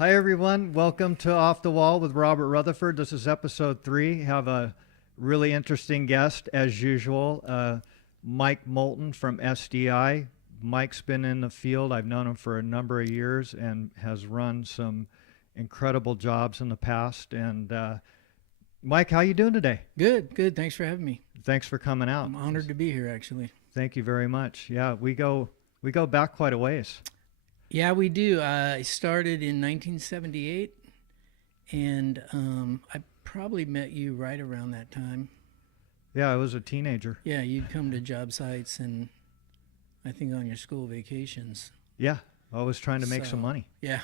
Hi, everyone. Welcome to Off the Wall with Robert Rutherford. This is episode 3. Have a really interesting guest, as usual, Mike Moulton from SDI. Mike's been in the field. I've known him for a number of years and has run some incredible jobs in the past. And Mike, how you doing today? Good, good. Thanks for having me. Thanks for coming out. I'm honored to be here, actually. Thank you very much. Yeah, we go back quite a ways. Yeah, we do. I started in 1978, and I probably met you right around that time. Yeah, I was a teenager. Yeah, you'd come to job sites and I think on your school vacations. Yeah, always trying to make So, some money. yeah.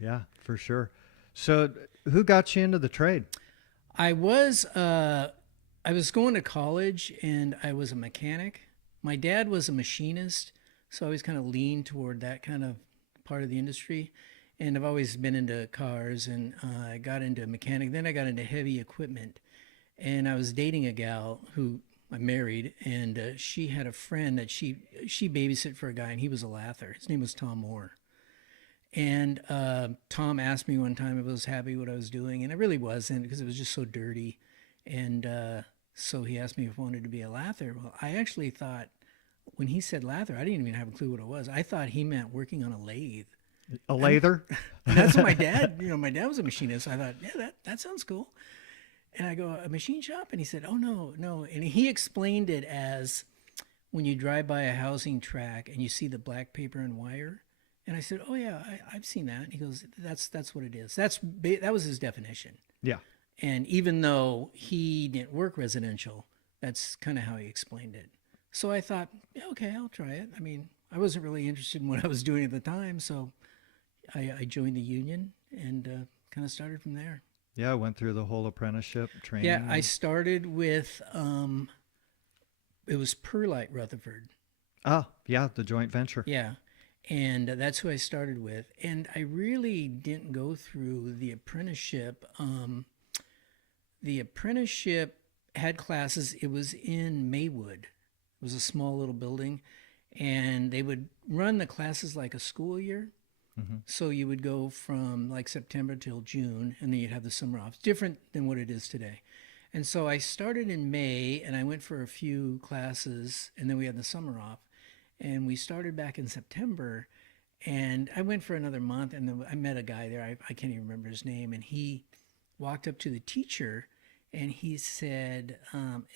Yeah, for sure. So, who got you into the trade? I was I was going to college and I was a mechanic. My dad was a machinist, so I always kind of leaned toward that kind of part of the industry. And I've always been into cars, and I got into mechanic. Then I got into heavy equipment, and I was dating a gal who I married, and she had a friend that she babysit for a guy, and he was a lather. His name was Tom Moore. And Tom asked me one time if I was happy what I was doing, and I really wasn't because it was just so dirty. And so he asked me if I wanted to be a lather. Well, I actually thought when he said lather, I didn't even have a clue what it was. I thought he meant working on a lathe. A lather? And that's what my dad, my dad was a machinist. I thought, yeah, that sounds cool. And I go, a machine shop? And he said, oh, no, no. And he explained it as when you drive by a housing track and you see the black paper and wire. And I said, oh, yeah, I've seen that. And he goes, that's what it is. That was his definition. Yeah. And even though he didn't work residential, that's kind of how he explained it. So I thought, yeah, okay, I'll try it. I mean, I wasn't really interested in what I was doing at the time, so I joined the union and kind of started from there. Yeah, I went through the whole apprenticeship training. Yeah, I started with, it was Perlite Rutherford. Oh, yeah, the joint venture. Yeah, and that's who I started with. And I really didn't go through the apprenticeship. The apprenticeship had classes. It was in Maywood. It was a small little building, and they would run the classes like a school year. Mm-hmm. So you would go from like September till June, and then you'd have the summer off. It's different than what it is today. And so I started in May, and I went for a few classes, and then we had the summer off. And we started back in September, and I went for another month, and then I met a guy there. I can't even remember his name, and he walked up to the teacher, and he said,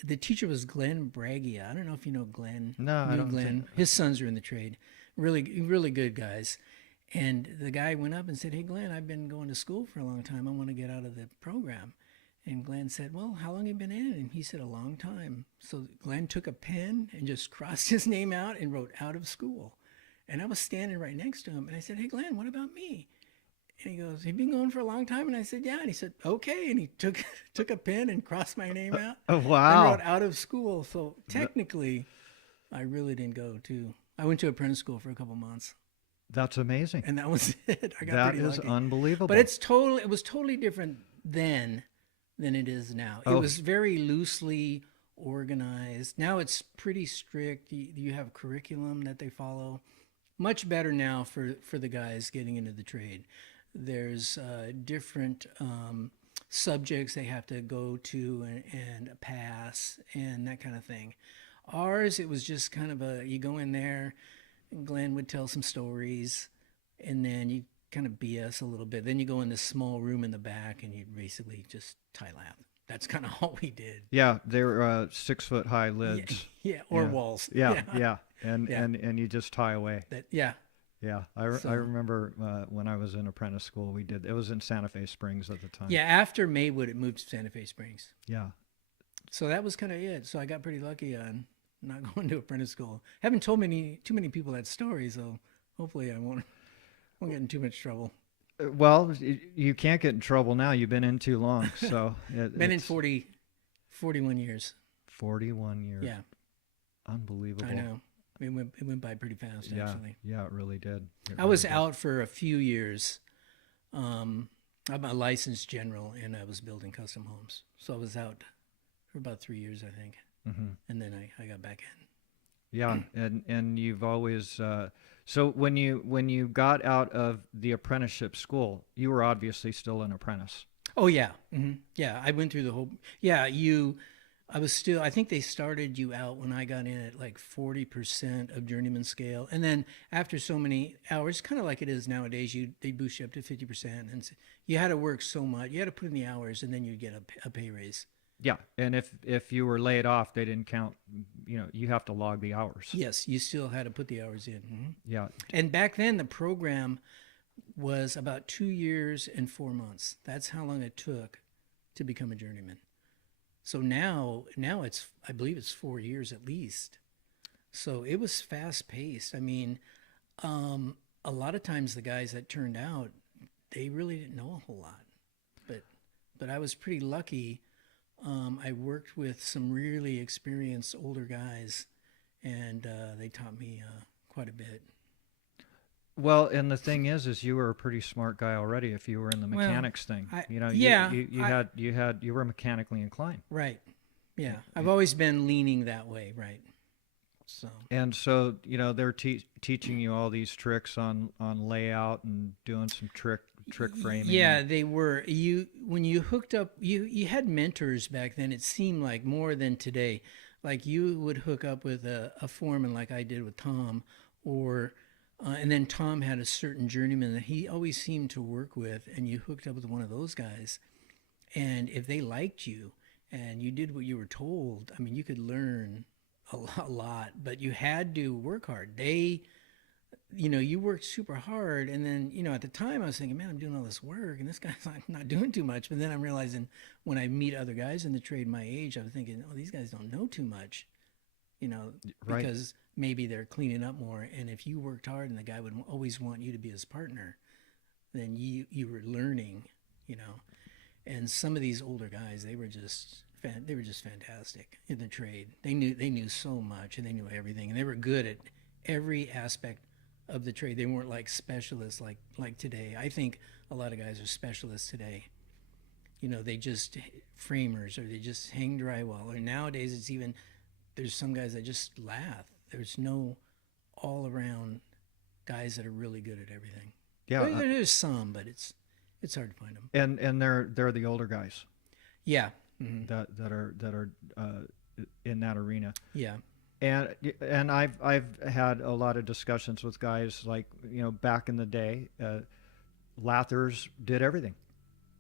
the teacher was Glenn Braggia. I don't know if you know Glenn. No, I don't Glenn. think. His sons are in the trade. Really, really good guys. And the guy went up and said, hey, Glenn, I've been going to school for a long time. I want to get out of the program. And Glenn said, well, how long have you been in? And he said, a long time. So Glenn took a pen and just crossed his name out and wrote out of school. And I was standing right next to him. And I said, hey, Glenn, what about me? And he goes, you've been going for a long time? And I said, yeah. And he said, okay. And he took a pen and crossed my name out. Oh, And wow. wrote out of school. So technically, I really didn't go to. I went to apprentice school for a couple months, That's amazing. and that was it. I got That pretty is lucky. unbelievable. But it was totally different then than it is now. It Oh. was very loosely organized. Now it's pretty strict. You have curriculum that they follow. Much better now for the guys getting into the trade. There's different subjects they have to go to and pass and that kind of thing. Ours, it was just kind of you go in there, and Glenn would tell some stories, and then you kind of BS a little bit. Then you go in this small room in the back, and you basically just tie lath. That's kind of all we did. Yeah, they were 6 foot high lids. Yeah, or Yeah. walls. Yeah, yeah. And, Yeah. and you just tie away. Yeah. Yeah, So- I remember when I was in apprentice school, we did. It was in Santa Fe Springs at the time. Yeah, after Maywood, it moved to Santa Fe Springs. Yeah. So that was kind of it. So I got pretty lucky on not going to apprentice school. Haven't told too many people that story, so hopefully I won't get in too much trouble. Well, you can't get in trouble now. You've been in too long. So Been in it's 41 years. 41 years. Yeah, Unbelievable. I know. It went by pretty fast, Yeah, actually. yeah, it really did. It I was really did. out for a few years. I'm a licensed general, and I was building custom homes. So I was out for about 3 years, I think. Mhm. And then I got back in. Yeah, and you've always So when you got out of the apprenticeship school, you were obviously still an apprentice. Oh yeah, yeah. I went through the whole. Yeah, you. I was still. I think they started you out when I got in at like 40% of journeyman scale, and then after so many hours, kind of like it is nowadays, they boost you up to 50%, and you had to work so much. You had to put in the hours, and then you'd get a pay raise. Yeah, and if you were laid off, they didn't count. You have to log the hours. Yes, you still had to put the hours in. Yeah. And back then, the program was about 2 years and 4 months. That's how long it took to become a journeyman. So now it's, I believe it's 4 years at least. So it was fast paced. I mean, a lot of times the guys that turned out, they really didn't know a whole lot, but I was pretty lucky. I worked with some really experienced older guys, and they taught me quite a bit. Well, and the thing is you were a pretty smart guy already. If you were in the Well, mechanics thing, yeah, you were mechanically inclined. Right. Yeah, I've always been leaning that way. Right. So. And so they're teaching you all these tricks on layout and doing some trick framing. Yeah, they were. When you hooked up, you had mentors back then. It seemed like more than today. Like you would hook up with a foreman, like I did with Tom, or and then Tom had a certain journeyman that he always seemed to work with, and you hooked up with one of those guys. And if they liked you and you did what you were told, I mean, you could learn a lot, but you had to work hard. You worked super hard. And then, at the time I was thinking, man, I'm doing all this work and this guy's not doing too much. But then I'm realizing when I meet other guys in the trade my age, I'm thinking, oh, these guys don't know too much, Right. because maybe they're cleaning up more. And if you worked hard and the guy would always want you to be his partner, then you were learning, and some of these older guys, they were just fantastic in the trade. They knew so much, and they knew everything, and they were good at every aspect of the trade. They weren't like specialists like today. I think a lot of guys are specialists today. They just framers, or they just hang drywall, or nowadays there's some guys that just lath. There's no all around guys that are really good at everything. Yeah. There's some, but it's hard to find them. And they're the older guys. Yeah. That are in that arena. Yeah. And I've had a lot of discussions with guys like back in the day, lathers did everything.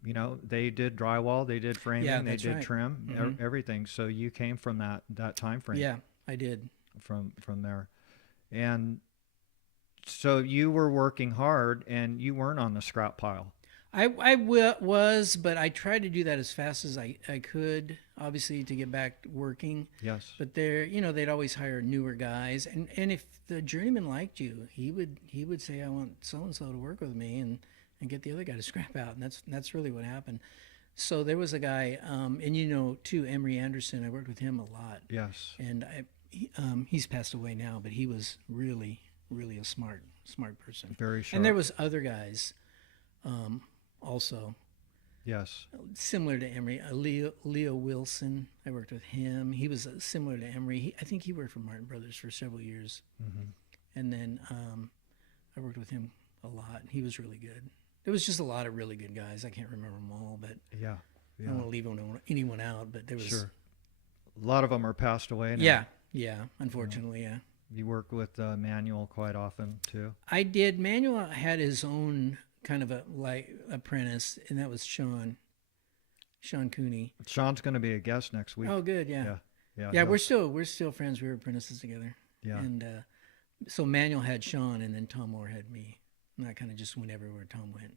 They did drywall, they did framing, Yeah, they that's did right. trim, everything. So you came from that time frame. Yeah, I did. From there, and so you were working hard, and you weren't on the scrap pile. Was, but I tried to do that as fast as I could, obviously, to get back working. Yes. But they'd always hire newer guys, and if the journeyman liked you, he would say, I want so and so to work with me, and get the other guy to scrap out, and that's really what happened. So there was a guy, and too, Emery Anderson. I worked with him a lot. Yes. And he's passed away now, but he was really, really a smart person. Very sharp. And there was other guys, also Yes. similar to Emery. Leo Wilson. I worked with him. He was similar to Emery. I think he worked for Martin Brothers for several years. Mm-hmm. And then I worked with him a lot. He was really good. There was just a lot of really good guys. I can't remember them all, but Yeah. I don't want to leave anyone out. But there was Sure. A lot of them are passed away now. Yeah. Unfortunately, yeah. You work with Manuel quite often too. I did. Manuel had his own kind of a apprentice, and that was Sean Cooney. Sean's going to be a guest next week. Oh, good. Yeah. Yeah. We're still friends. We were apprentices together. Yeah. And so Manuel had Sean, and then Tom Moore had me. And I kind of just went everywhere Tom went,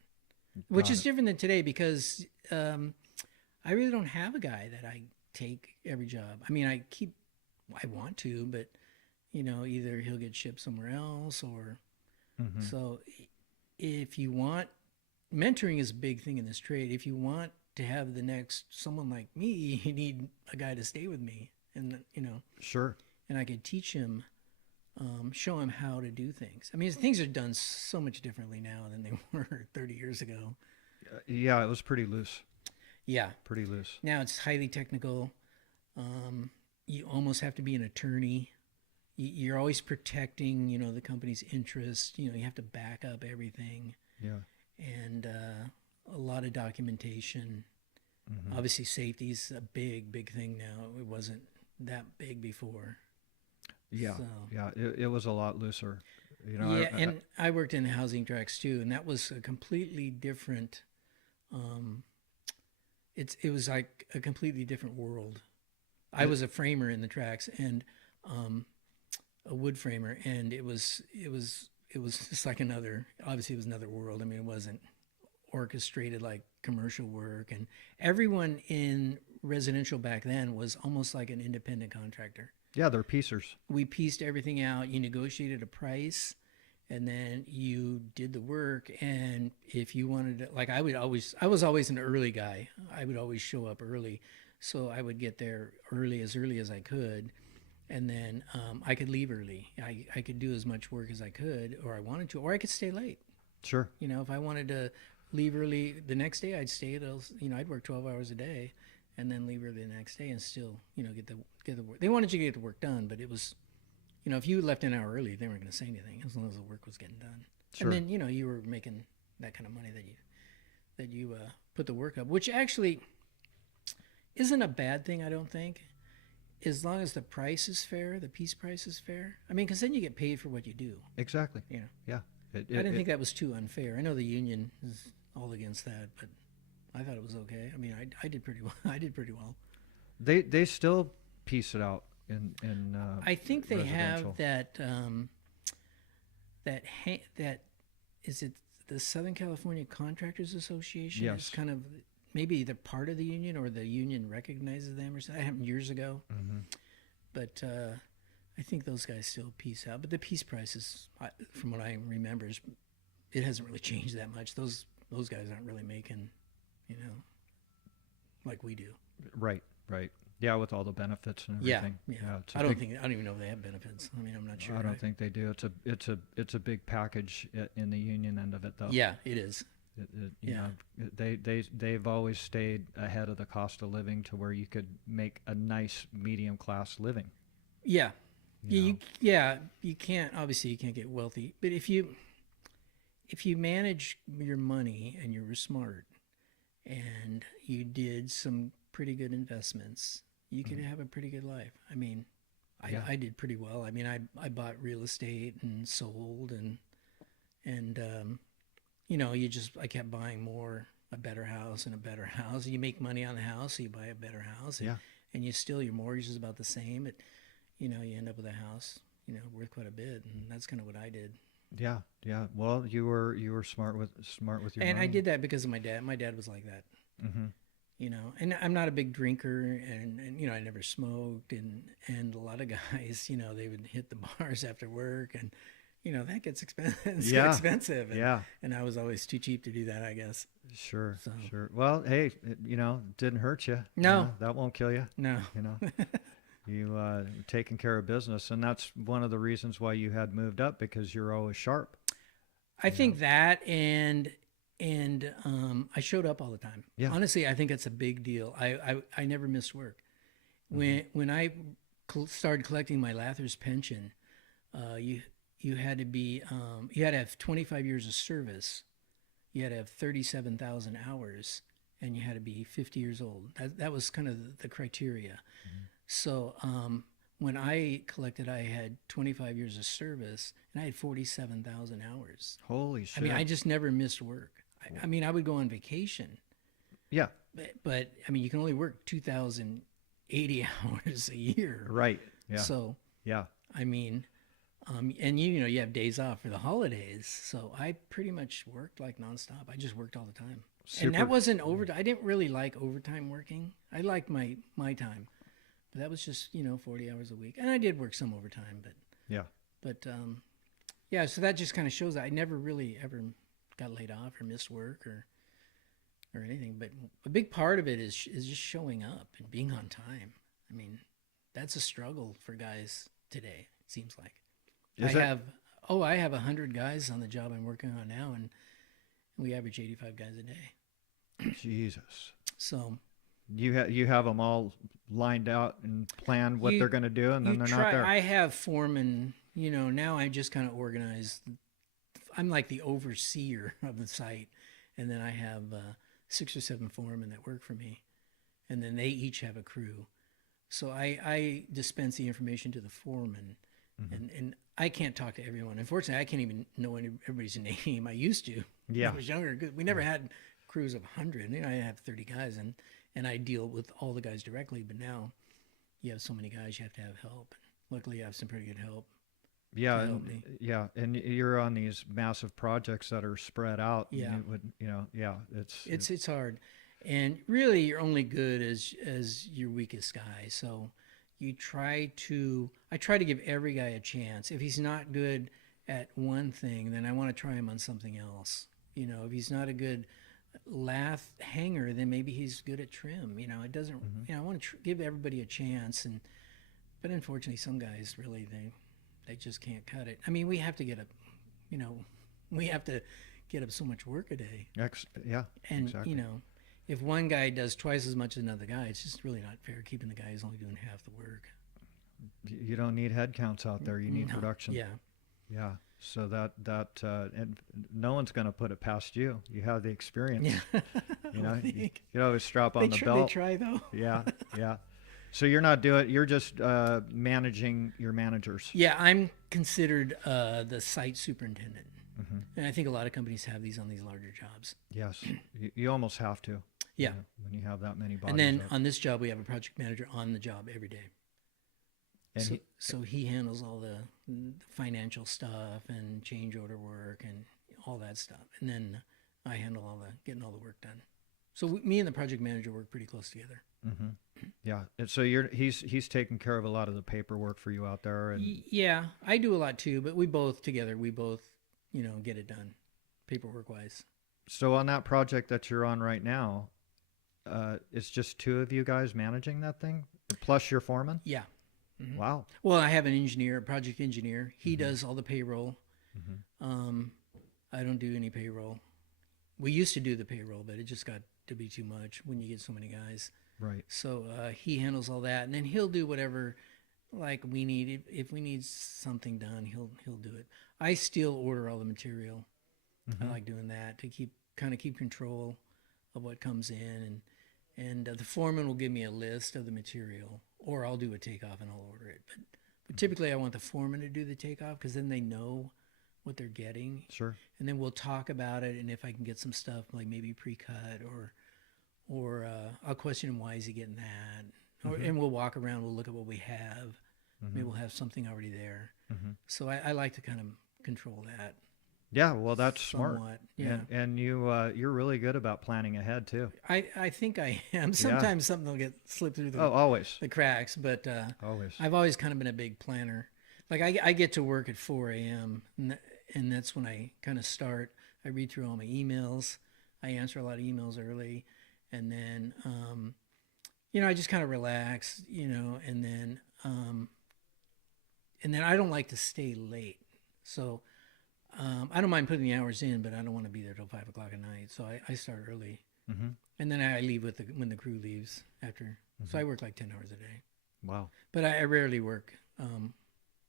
which is different than today, because I really don't have a guy that I take every job. I mean, I want to, but either he'll get shipped somewhere else, or Mm-hmm. so. If you want, mentoring is a big thing in this trade. If you want to have the next someone like me, you need a guy to stay with me, and Sure. and I could teach him, show him how to do things. I mean, things are done so much differently now than they were 30 years ago. Yeah, it was pretty loose. Yeah. Pretty loose. Now it's highly technical. You almost have to be an attorney. you're always protecting, the company's interest. You have to back up everything, Yeah. and a lot of documentation. Obviously, safety's a big thing now. It wasn't that big before. Yeah. So, Yeah. It was a lot looser. yeah, and I worked in housing tracks too, and that was a completely different. It was like a completely different world. I was a framer in the tracks and a wood framer, and it was just like obviously it was another world. I mean, it wasn't orchestrated like commercial work, and everyone in residential back then was almost like an independent contractor. Yeah, they're piecers. We pieced everything out. You negotiated a price, and then you did the work. And if you wanted to, like, I was always an early guy. I would always show up early. So I would get there early as I could. And then I could leave early. I could do as much work as I could, or I wanted to, or I could stay late. Sure. If I wanted to leave early the next day, I'd stay till, I'd work 12 hours a day and then leave early the next day and still, get the work. They wanted you to get the work done, but it was, if you left an hour early, they weren't going to say anything as long as the work was getting done. Sure. And then, you were making that kind of money that you put the work up, which actually isn't a bad thing, I don't think, as long as the price is fair, the piece price is fair. I mean, because then you get paid for what you do. Exactly. Yeah. I didn't think that was too unfair. I know the union is all against that, but I thought it was okay. I mean, I did pretty well. I did pretty well. They still piece it out in I think they have residential. that is it the Southern California Contractors Association? Yes. It's kind of maybe they're part of the union or the union recognizes them or something. That happened years ago. But I think those guys still piece out. But the piece prices, from what I remember, it hasn't really changed that much. Those guys aren't really making, like we do. Right. Yeah, with all the benefits and everything. Yeah. It's a I don't big- even know if they have benefits. I mean, I'm not sure. I don't think they do. It's a big package in the union end of it, though. Yeah, it is. You know, they've always stayed ahead of the cost of living to where you could make a nice medium class living. Yeah. You You can't, obviously you can't get wealthy, but if you manage your money and you were smart and you did some pretty good investments, you could have a pretty good life. I mean, I did pretty well. I mean, I bought real estate and sold and I kept buying a better house and a better house. You make money on the house, so you buy a better house. And your mortgage is about the same. You end up with a house, worth quite a bit. And that's kind of what I did. Yeah. Well, you were smart with your And money. I did that because of my dad. My dad was like that. And I'm not a big drinker and I never smoked and a lot of guys, they would hit the bars after work and, that gets expensive. And I was always too cheap to do that, I guess. Sure. Well, hey, it didn't hurt you. No. That won't kill you. No. You taking care of business, and that's one of the reasons why you had moved up, because you're always sharp. I think that and I showed up all the time. Yeah. Honestly, I think that's a big deal. I never missed work. When I started collecting my lather's pension, you had to be you had to have 25 years of service. You had to have 37,000 hours, and you had to be 50 years old. That was kind of the criteria. So when I collected, I had 25 years of service, and I had 47,000 hours. Holy shit! I mean, I just never missed work. I mean, I would go on vacation. Yeah. But I mean, you can only work 2,080 hours a year. Right. Yeah. So yeah. I mean, and you have days off for the holidays. So I pretty much worked like nonstop. I just worked all the time. And that wasn't overtime. I didn't really like overtime working. I liked my time. But that was just, 40 hours a week. And I did work some overtime, but yeah. But so that just kind of shows that I never really ever got laid off or missed work or anything. But a big part of it is just showing up and being on time. I mean, that's a struggle for guys today, it seems like. I have 100 guys on the job I'm working on now, and we average 85 guys a day. Jesus. So You have them all lined out and planned what they're going to do, and then they're not there. I have foremen, now I just kind of organize. I'm like the overseer of the site. And then I have 6 or 7 foremen that work for me. And then they each have a crew. So I dispense the information to the foreman. And I can't talk to everyone. Unfortunately, I can't even know everybody's name. I used to. Yeah. When I was younger. We never had crews of 100. I have 30 guys, and I deal with all the guys directly. But now you have so many guys, you have to have help. Luckily, I have some pretty good help. Yeah, and you're on these massive projects that are spread out. Yeah, it's hard, and really you're only good as your weakest guy. So I try to give every guy a chance. If he's not good at one thing, then I want to try him on something else. If he's not a good lath hanger, then maybe he's good at trim. It doesn't. I want to give everybody a chance, but unfortunately, some guys really they just can't cut it. I mean, we have to get up so much work a day. And exactly. If one guy does twice as much as another guy, it's just really not fair keeping the guy who's only doing half the work. You don't need head counts out there. You need production. Yeah. So and no one's going to put it past you. You have the experience. You always strap on the belt. They try though. Yeah. So you're just managing your managers. Yeah, I'm considered the site superintendent. And I think a lot of companies have these on these larger jobs. Yes, you almost have to. Yeah. When you have that many bodies. And then on this job, we have a project manager on the job every day. And so he handles all the financial stuff and change order work and all that stuff. And then I handle getting all the work done. So me and the project manager work pretty close together. Yeah, and so he's taking care of a lot of the paperwork for you out there, and yeah, I do a lot too. But we both get it done, paperwork wise. So on that project that you're on right now, it's just 2 of you guys managing that thing, plus your foreman. Yeah. Wow. Well, I have an engineer, a project engineer. He does all the payroll. I don't do any payroll. We used to do the payroll, but it just got to be too much when you get so many guys. Right. So he handles all that, and then he'll do whatever, like we need. If we need something done, he'll do it. I still order all the material. I like doing that to keep control of what comes in, and the foreman will give me a list of the material, or I'll do a takeoff and I'll order it. But typically, I want the foreman to do the takeoff because then they know what they're getting. Sure. And then we'll talk about it, and if I can get some stuff like maybe pre-cut or I'll question him, why is he getting that? And we'll walk around, we'll look at what we have. Maybe we'll have something already there. So I like to kind of control that. Yeah, well, that's somewhat. Smart. Yeah. And you're really good about planning ahead too. I think I am. Sometimes something will get slipped through always the cracks, but always. I've always kind of been a big planner. Like I get to work at 4 a.m. and that's when I kind of start. I read through all my emails. I answer a lot of emails early. And then, I just kind of relax, and then I don't like to stay late. So I don't mind putting the hours in, but I don't want to be there till 5 o'clock at night. So I start early. And then I leave when the crew leaves after. So I work like 10 hours a day. Wow. But I rarely work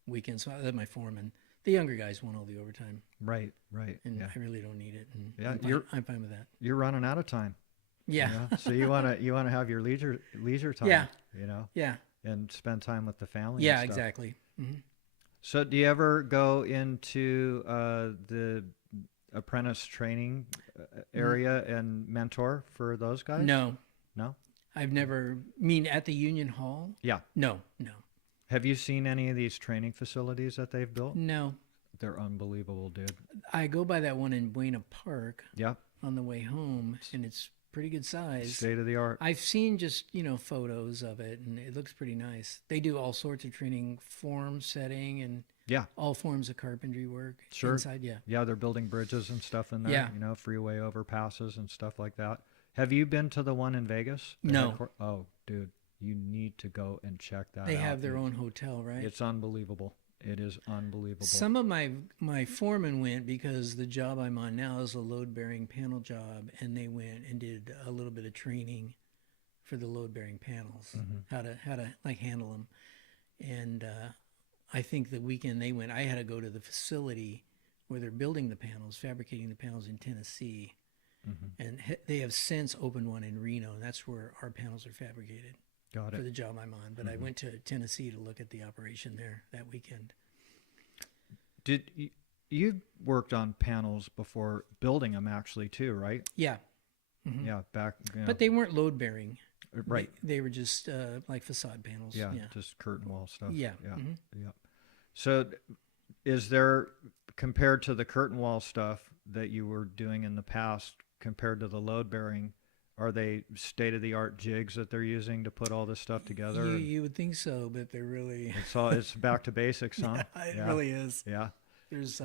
weekends. So I let my foreman. The younger guys want all the overtime. Right. And I really don't need it. And yeah, I'm fine with that. You're running out of time. Yeah. So you want to have your leisure time. Yeah. Yeah. And spend time with the family. Yeah, exactly. So do you ever go into the apprentice training area and mentor for those guys? No. I've never. At the Union Hall? Yeah. No. Have you seen any of these training facilities that they've built? No. They're unbelievable, dude. I go by that one in Buena Park. Yeah. On the way home, and it's pretty good size. State of the art. I've seen just, photos of it, and it looks pretty nice. They do all sorts of training, form setting, and all forms of carpentry work. Sure. Inside, Yeah, they're building bridges and stuff in there. Yeah. Freeway overpasses and stuff like that. Have you been to the one in Vegas? No. Oh, dude, you need to go and check that out. They have their own hotel, right? It's unbelievable. It is unbelievable. Some of my foremen went because the job I'm on now is a load-bearing panel job, and they went and did a little bit of training for the load bearing panels, Mm-hmm. how to like handle them. And I think the weekend they went, I had to go to the facility where they're building the panels, fabricating the panels in Tennessee. Mm-hmm. And they have since opened one in Reno, and that's where our panels are fabricated Got for it. the job I'm on. But I Mm-hmm. went to Tennessee to look at the operation there that weekend. Did you worked on panels before building them actually too, right? Yeah. Hmm. Yeah, back. But they weren't load bearing. Right. They were just like facade panels. Yeah, Yeah. just curtain wall stuff. Yeah. Yeah. Hmm. Yeah. So, is there, compared to the curtain wall stuff that you were doing in the past, compared to the load bearing, are they state of the art jigs that they're using to put all this stuff together? You would think so, but they're really. It's back to basics, huh? It Yeah. really is. Yeah. There's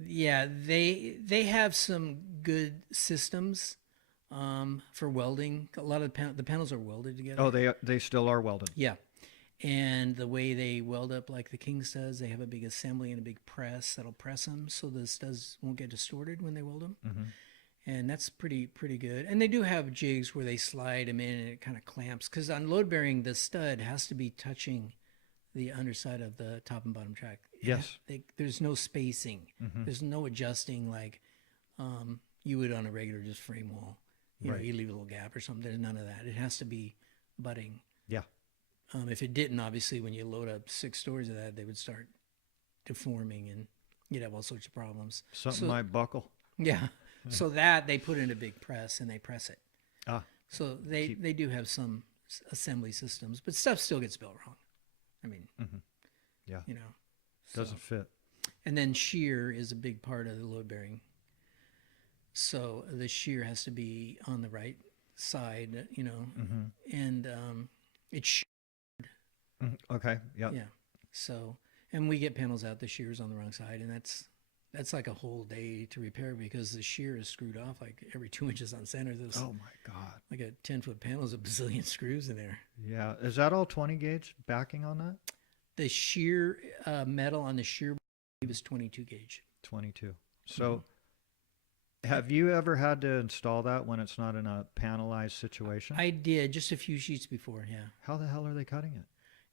yeah, they have some good systems for welding. A lot of the panels are welded together. Oh, they still are welded. Yeah. And the way they weld up like the King studs, they have a big assembly and a big press that'll press them so the studs won't get distorted when they weld them. Mm-hmm. And that's pretty good. And they do have jigs where they slide them in and it kind of clamps. Because on load bearing, the stud has to be touching the underside of the top and bottom track. Yes. There's no spacing. Mm-hmm. There's no adjusting like you would on a regular just frame wall. You know, Right. you leave a little gap or something. There's none of that. It has to be butting. Yeah. If it didn't, obviously, when you load up 6 stories of that, they would start deforming and you'd have all sorts of problems. Something So- might buckle. Yeah. So that they put in a big press and they press it. Ah. So they do have some assembly systems, but stuff still gets built wrong. I mean, Mm-hmm. Yeah. you know. so- Doesn't fit. And then shear is a big part of the load bearing. So the shear has to be on the right side, you know, Mm-hmm. and it's Okay. Yep. yeah. So, and we get panels out, the shear's on the wrong side, and that's like a whole day to repair because the shear is screwed off like every 2 inches on center. There's Oh my God. like a 10-foot panel is a bazillion screws in there. Yeah. Is that all 20 gauge backing on that? The shear metal on the shear was 22 gauge. 22. So, have you ever had to install that when it's not in a panelized situation? I did just a few sheets before. Yeah. How the hell are they cutting it?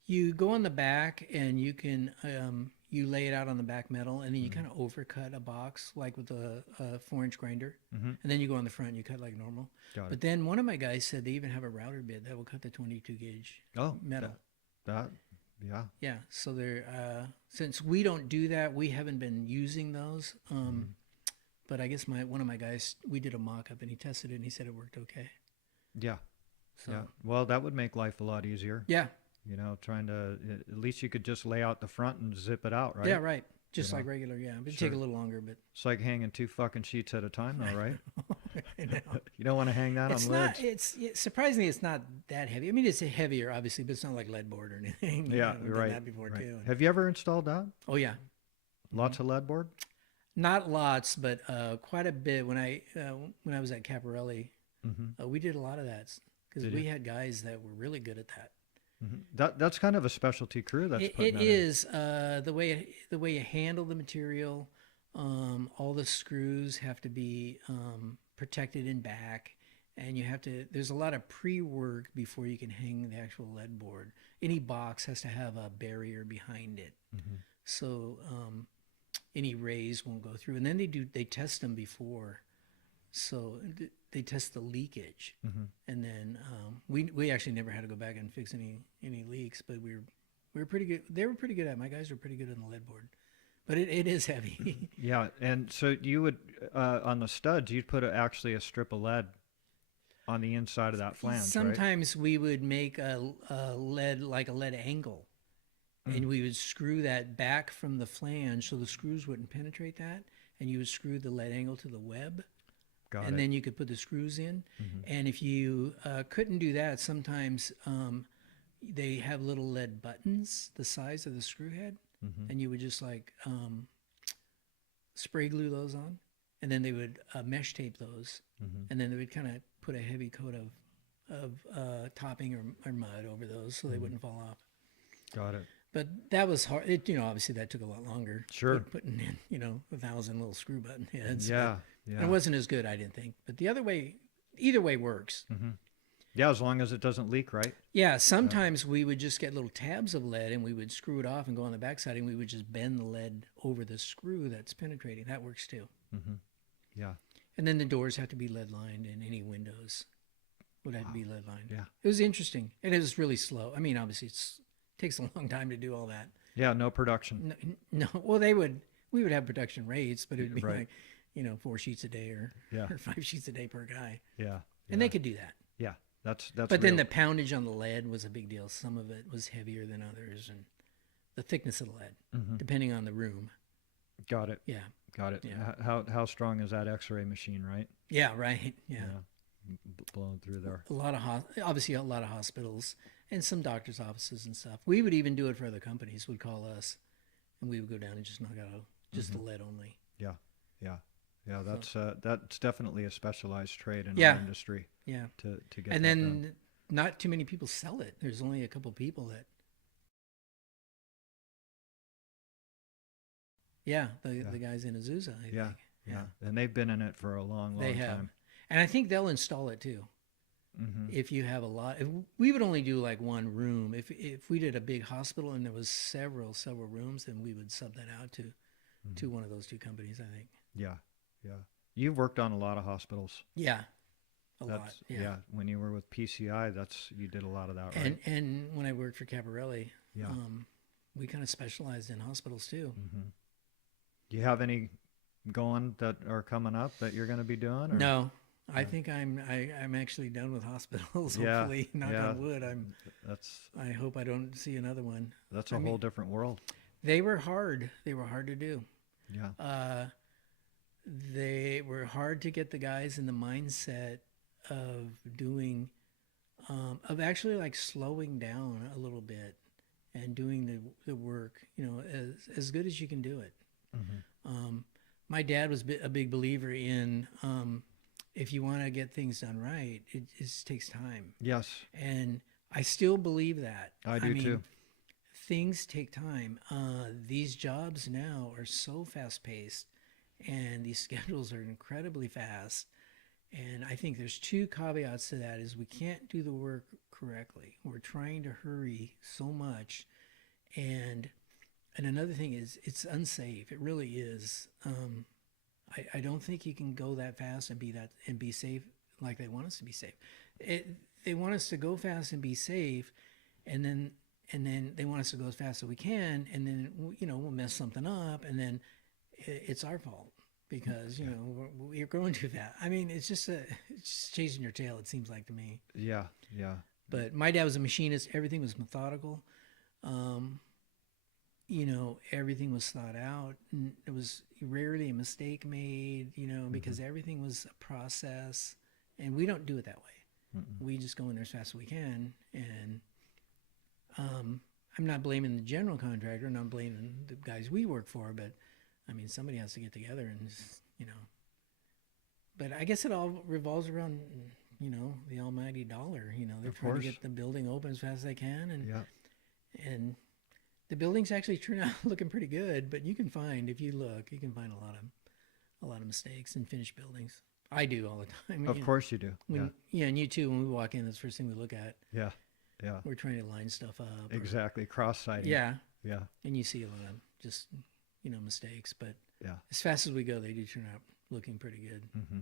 You go on the back and you can you lay it out on the back metal and then you kind of overcut a box like with a 4-inch grinder, Mm-hmm. and then you go on the front and you cut like normal. Got But it. then one of my guys said they even have a router bit that will cut the 22 gauge Oh, metal. that yeah. Yeah, so they're since we don't do that, we haven't been using those. But I guess one of my guys, we did a mock-up and he tested it and he said it worked okay. Yeah. So Yeah. Well, that would make life a lot easier. yeah, You know, trying to, at least you could just lay out the front and zip it out, right? yeah, right. Just You know? like regular, yeah. But it'd Sure. take a little longer, but It's like hanging 2 fucking sheets at a time, though, right? I know. You don't want to hang that It's on not. lids. Surprisingly, it's not that heavy. I mean, it's heavier, obviously, but it's not like lead board or anything. Yeah, I've you're done right. that before right. too. Have you ever installed that? Oh yeah, Lots of lead board? not lots, but quite a bit. When I was at Caparelli, Mm-hmm. we did a lot of that because Did we you? had guys that were really good at that. Mm-hmm. That's kind of a specialty crew that's It putting that in. is the way you handle the material. All the screws have to be protected in back, and you have to. There's a lot of pre-work before you can hang the actual lead board. Any box has to have a barrier behind it, so any rays won't go through. And then they test them before, so they test the leakage, and then we actually never had to go back and fix any leaks, but we were pretty good. They were pretty good at it. My guys were pretty good on the lead board, but it is heavy. Yeah, and so you would, on the studs, you'd put actually a strip of lead on the inside of that flange, right? Sometimes we would make a lead angle, and we would screw that back from the flange so the screws wouldn't penetrate that, and you would screw the lead angle to the web. Got And it. then you could put the screws in. And if you couldn't do that, sometimes they have little lead buttons the size of the screw head, and you would just like spray glue those on, and then they would mesh tape those, and then they would kind of put a heavy coat of topping or mud over those so they wouldn't fall off. Got it. But that was hard. Obviously that took a lot longer. Sure. Putting in 1,000 little screw button heads. Yeah, but yeah. it wasn't as good, I didn't think. But either way works. Yeah, as long as it doesn't leak, right? Yeah, sometimes we would just get little tabs of lead and we would screw it off and go on the backside and we would just bend the lead over the screw that's penetrating. That works too. Mm-hmm. Yeah. And then the doors have to be lead lined and any windows would have to be lead lined. Yeah. It was interesting. And it was really slow. I mean, obviously it takes a long time to do all that. Yeah, no production. No, well, we would have production rates, but it would be Right. like, 4 sheets a day or 5 sheets a day per guy. Yeah. And they could do that. Yeah. That's But then the poundage on the lead was a big deal. Some of it was heavier than others, and the thickness of the lead, depending on the room. Got it. Yeah. Got it. Yeah. How strong is that X-ray machine, right? Yeah, right. Yeah. Blowing through there. Obviously a lot of hospitals and some doctors' offices and stuff. We would even do it for other companies. Would call us, and we would go down and just knock out just the lead only. Yeah. Yeah. Yeah. That's definitely a specialized trade in Yeah. our industry. Yeah. To get And that then done. not too many people sell it. There's only a couple people that. Yeah, the guys in Azusa, I Yeah. think. Yeah. And they've been in it for a long They have. time. And I think they'll install it too. Mm-hmm. If you have a lot, if we would only do like one room. If we did a big hospital and there was several rooms, then we would sub that out to one of those two companies, I think. Yeah. Yeah. You've worked on a lot of hospitals. Yeah. A lot. Yeah. When you were with PCI, you did a lot of that, right? And when I worked for Caparelli, Yeah. we kind of specialized in hospitals too. Mm-hmm. Do you have any going that are coming up that you're going to be doing? Or? No, I think I'm actually done with hospitals. Yeah, Hopefully, knock on wood. I hope I don't see another one. That's a whole different world. They were hard. They were hard to do. Yeah. They were hard to get the guys in the mindset of doing, of actually like slowing down a little bit and doing the work, as good as you can do it. Mm-hmm. My dad was a big believer in, if you want to get things done right, it just takes time. Yes. And I still believe that. I do too. Things take time. These jobs now are so fast paced and these schedules are incredibly fast. And I think there's two caveats to that is we can't do the work correctly. We're trying to hurry so much. And another thing is it's unsafe. It really is. I don't think you can go that fast and be safe like they want us to be safe. They want us to go fast and be safe, and then they want us to go as fast as we can, and then we'll mess something up, and then it's our fault because we're going too fast. I mean, it's just chasing your tail. It seems like to me. Yeah, yeah. But my dad was a machinist. Everything was methodical. Everything was thought out. There was rarely a mistake made, because everything was a process, and we don't do it that way. Mm-mm. We just go in there as fast as we can, and I'm not blaming the general contractor, and I'm blaming the guys we work for, but I mean, somebody has to get together and just, But I guess it all revolves around, the almighty dollar. They're trying to get the building open as fast as they can, and the buildings actually turn out looking pretty good, but if you look, you can find a lot of mistakes in finished buildings. I do all the time. Of course you do. And you too, when we walk in, that's the first thing we look at. Yeah. Yeah. We're trying to line stuff up. Exactly. Cross-sighting. Yeah. Yeah. And you see a lot of just, mistakes, but yeah, as fast as we go, they do turn out looking pretty good. Mm-hmm.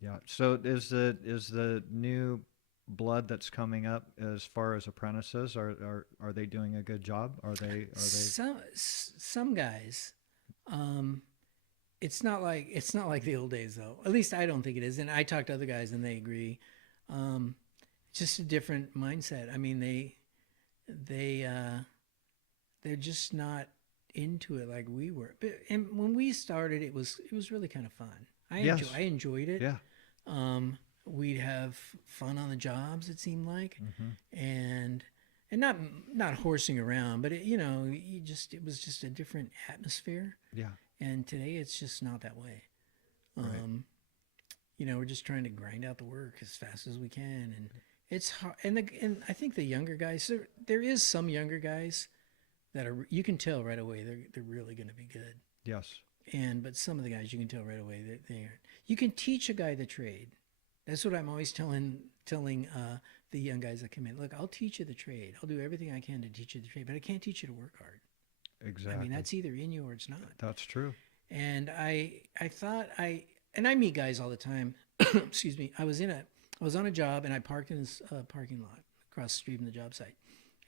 Yeah. So is the new blood that's coming up as far as apprentices, are they doing a good job? Are they some guys, it's not like the old days though. At least I don't think it is. And I talk to other guys and they agree. Just a different mindset. I mean, they're just not into it like we were. And when we started, it was really kind of fun. I enjoyed it. Yeah. We'd have fun on the jobs, it seemed like, mm-hmm. and not horsing around, but it was just a different atmosphere. Yeah. And today it's just not that way. Right. We're just trying to grind out the work as fast as we can, and it's hard. And I think the younger guys, there is some younger guys that you can tell right away they're really going to be good. Yes. But some of the guys you can tell right away that they aren't. You can teach a guy the trade. That's what I'm always telling the young guys that come in. Look, I'll teach you the trade. I'll do everything I can to teach you the trade, but I can't teach you to work hard. Exactly. I mean, that's either in you or it's not. That's true. And I thought and I meet guys all the time. Excuse me. I was on a job and I parked in this parking lot across the street from the job site.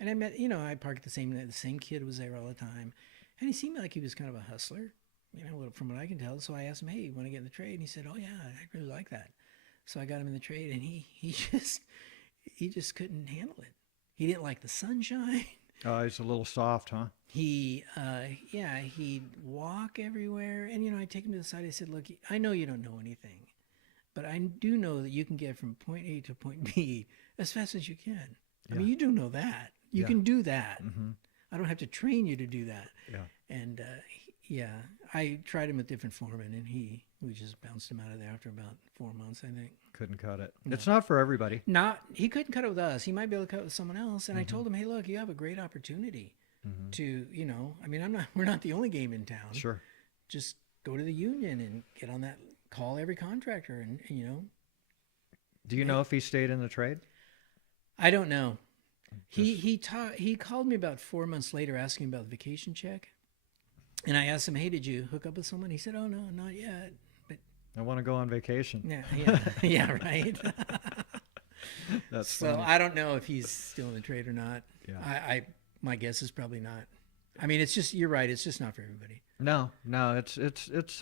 And I met, I parked the same kid was there all the time. And he seemed like he was kind of a hustler, from what I can tell. So I asked him, hey, you want to get in the trade? And he said, oh yeah, I really like that. So I got him in the trade and he just couldn't handle it. He didn't like the sunshine. Oh, he's a little soft, huh? He'd walk everywhere. And, I take him to the side. I said, look, I know you don't know anything, but I do know that you can get from point A to point B as fast as you can. Yeah. I mean, you do know that. You can do that. Mm-hmm. I don't have to train you to do that. Yeah. And, I tried him with different foremen, and we just bounced him out of there after about 4 months, I think. Couldn't cut it. No. It's not for everybody. He couldn't cut it with us. He might be able to cut it with someone else. And I told him, hey, look, you have a great opportunity to, I mean, we're not the only game in town. Sure. Just go to the union and get on that, call every contractor and Do you know if he stayed in the trade? I don't know. He called me about 4 months later asking about the vacation check. And I asked him, hey, did you hook up with someone? He said, oh, no, not yet. But I want to go on vacation. yeah, right. That's so funny. I don't know if he's still in the trade or not. Yeah. My guess is probably not. I mean, you're right. It's just not for everybody. No, it's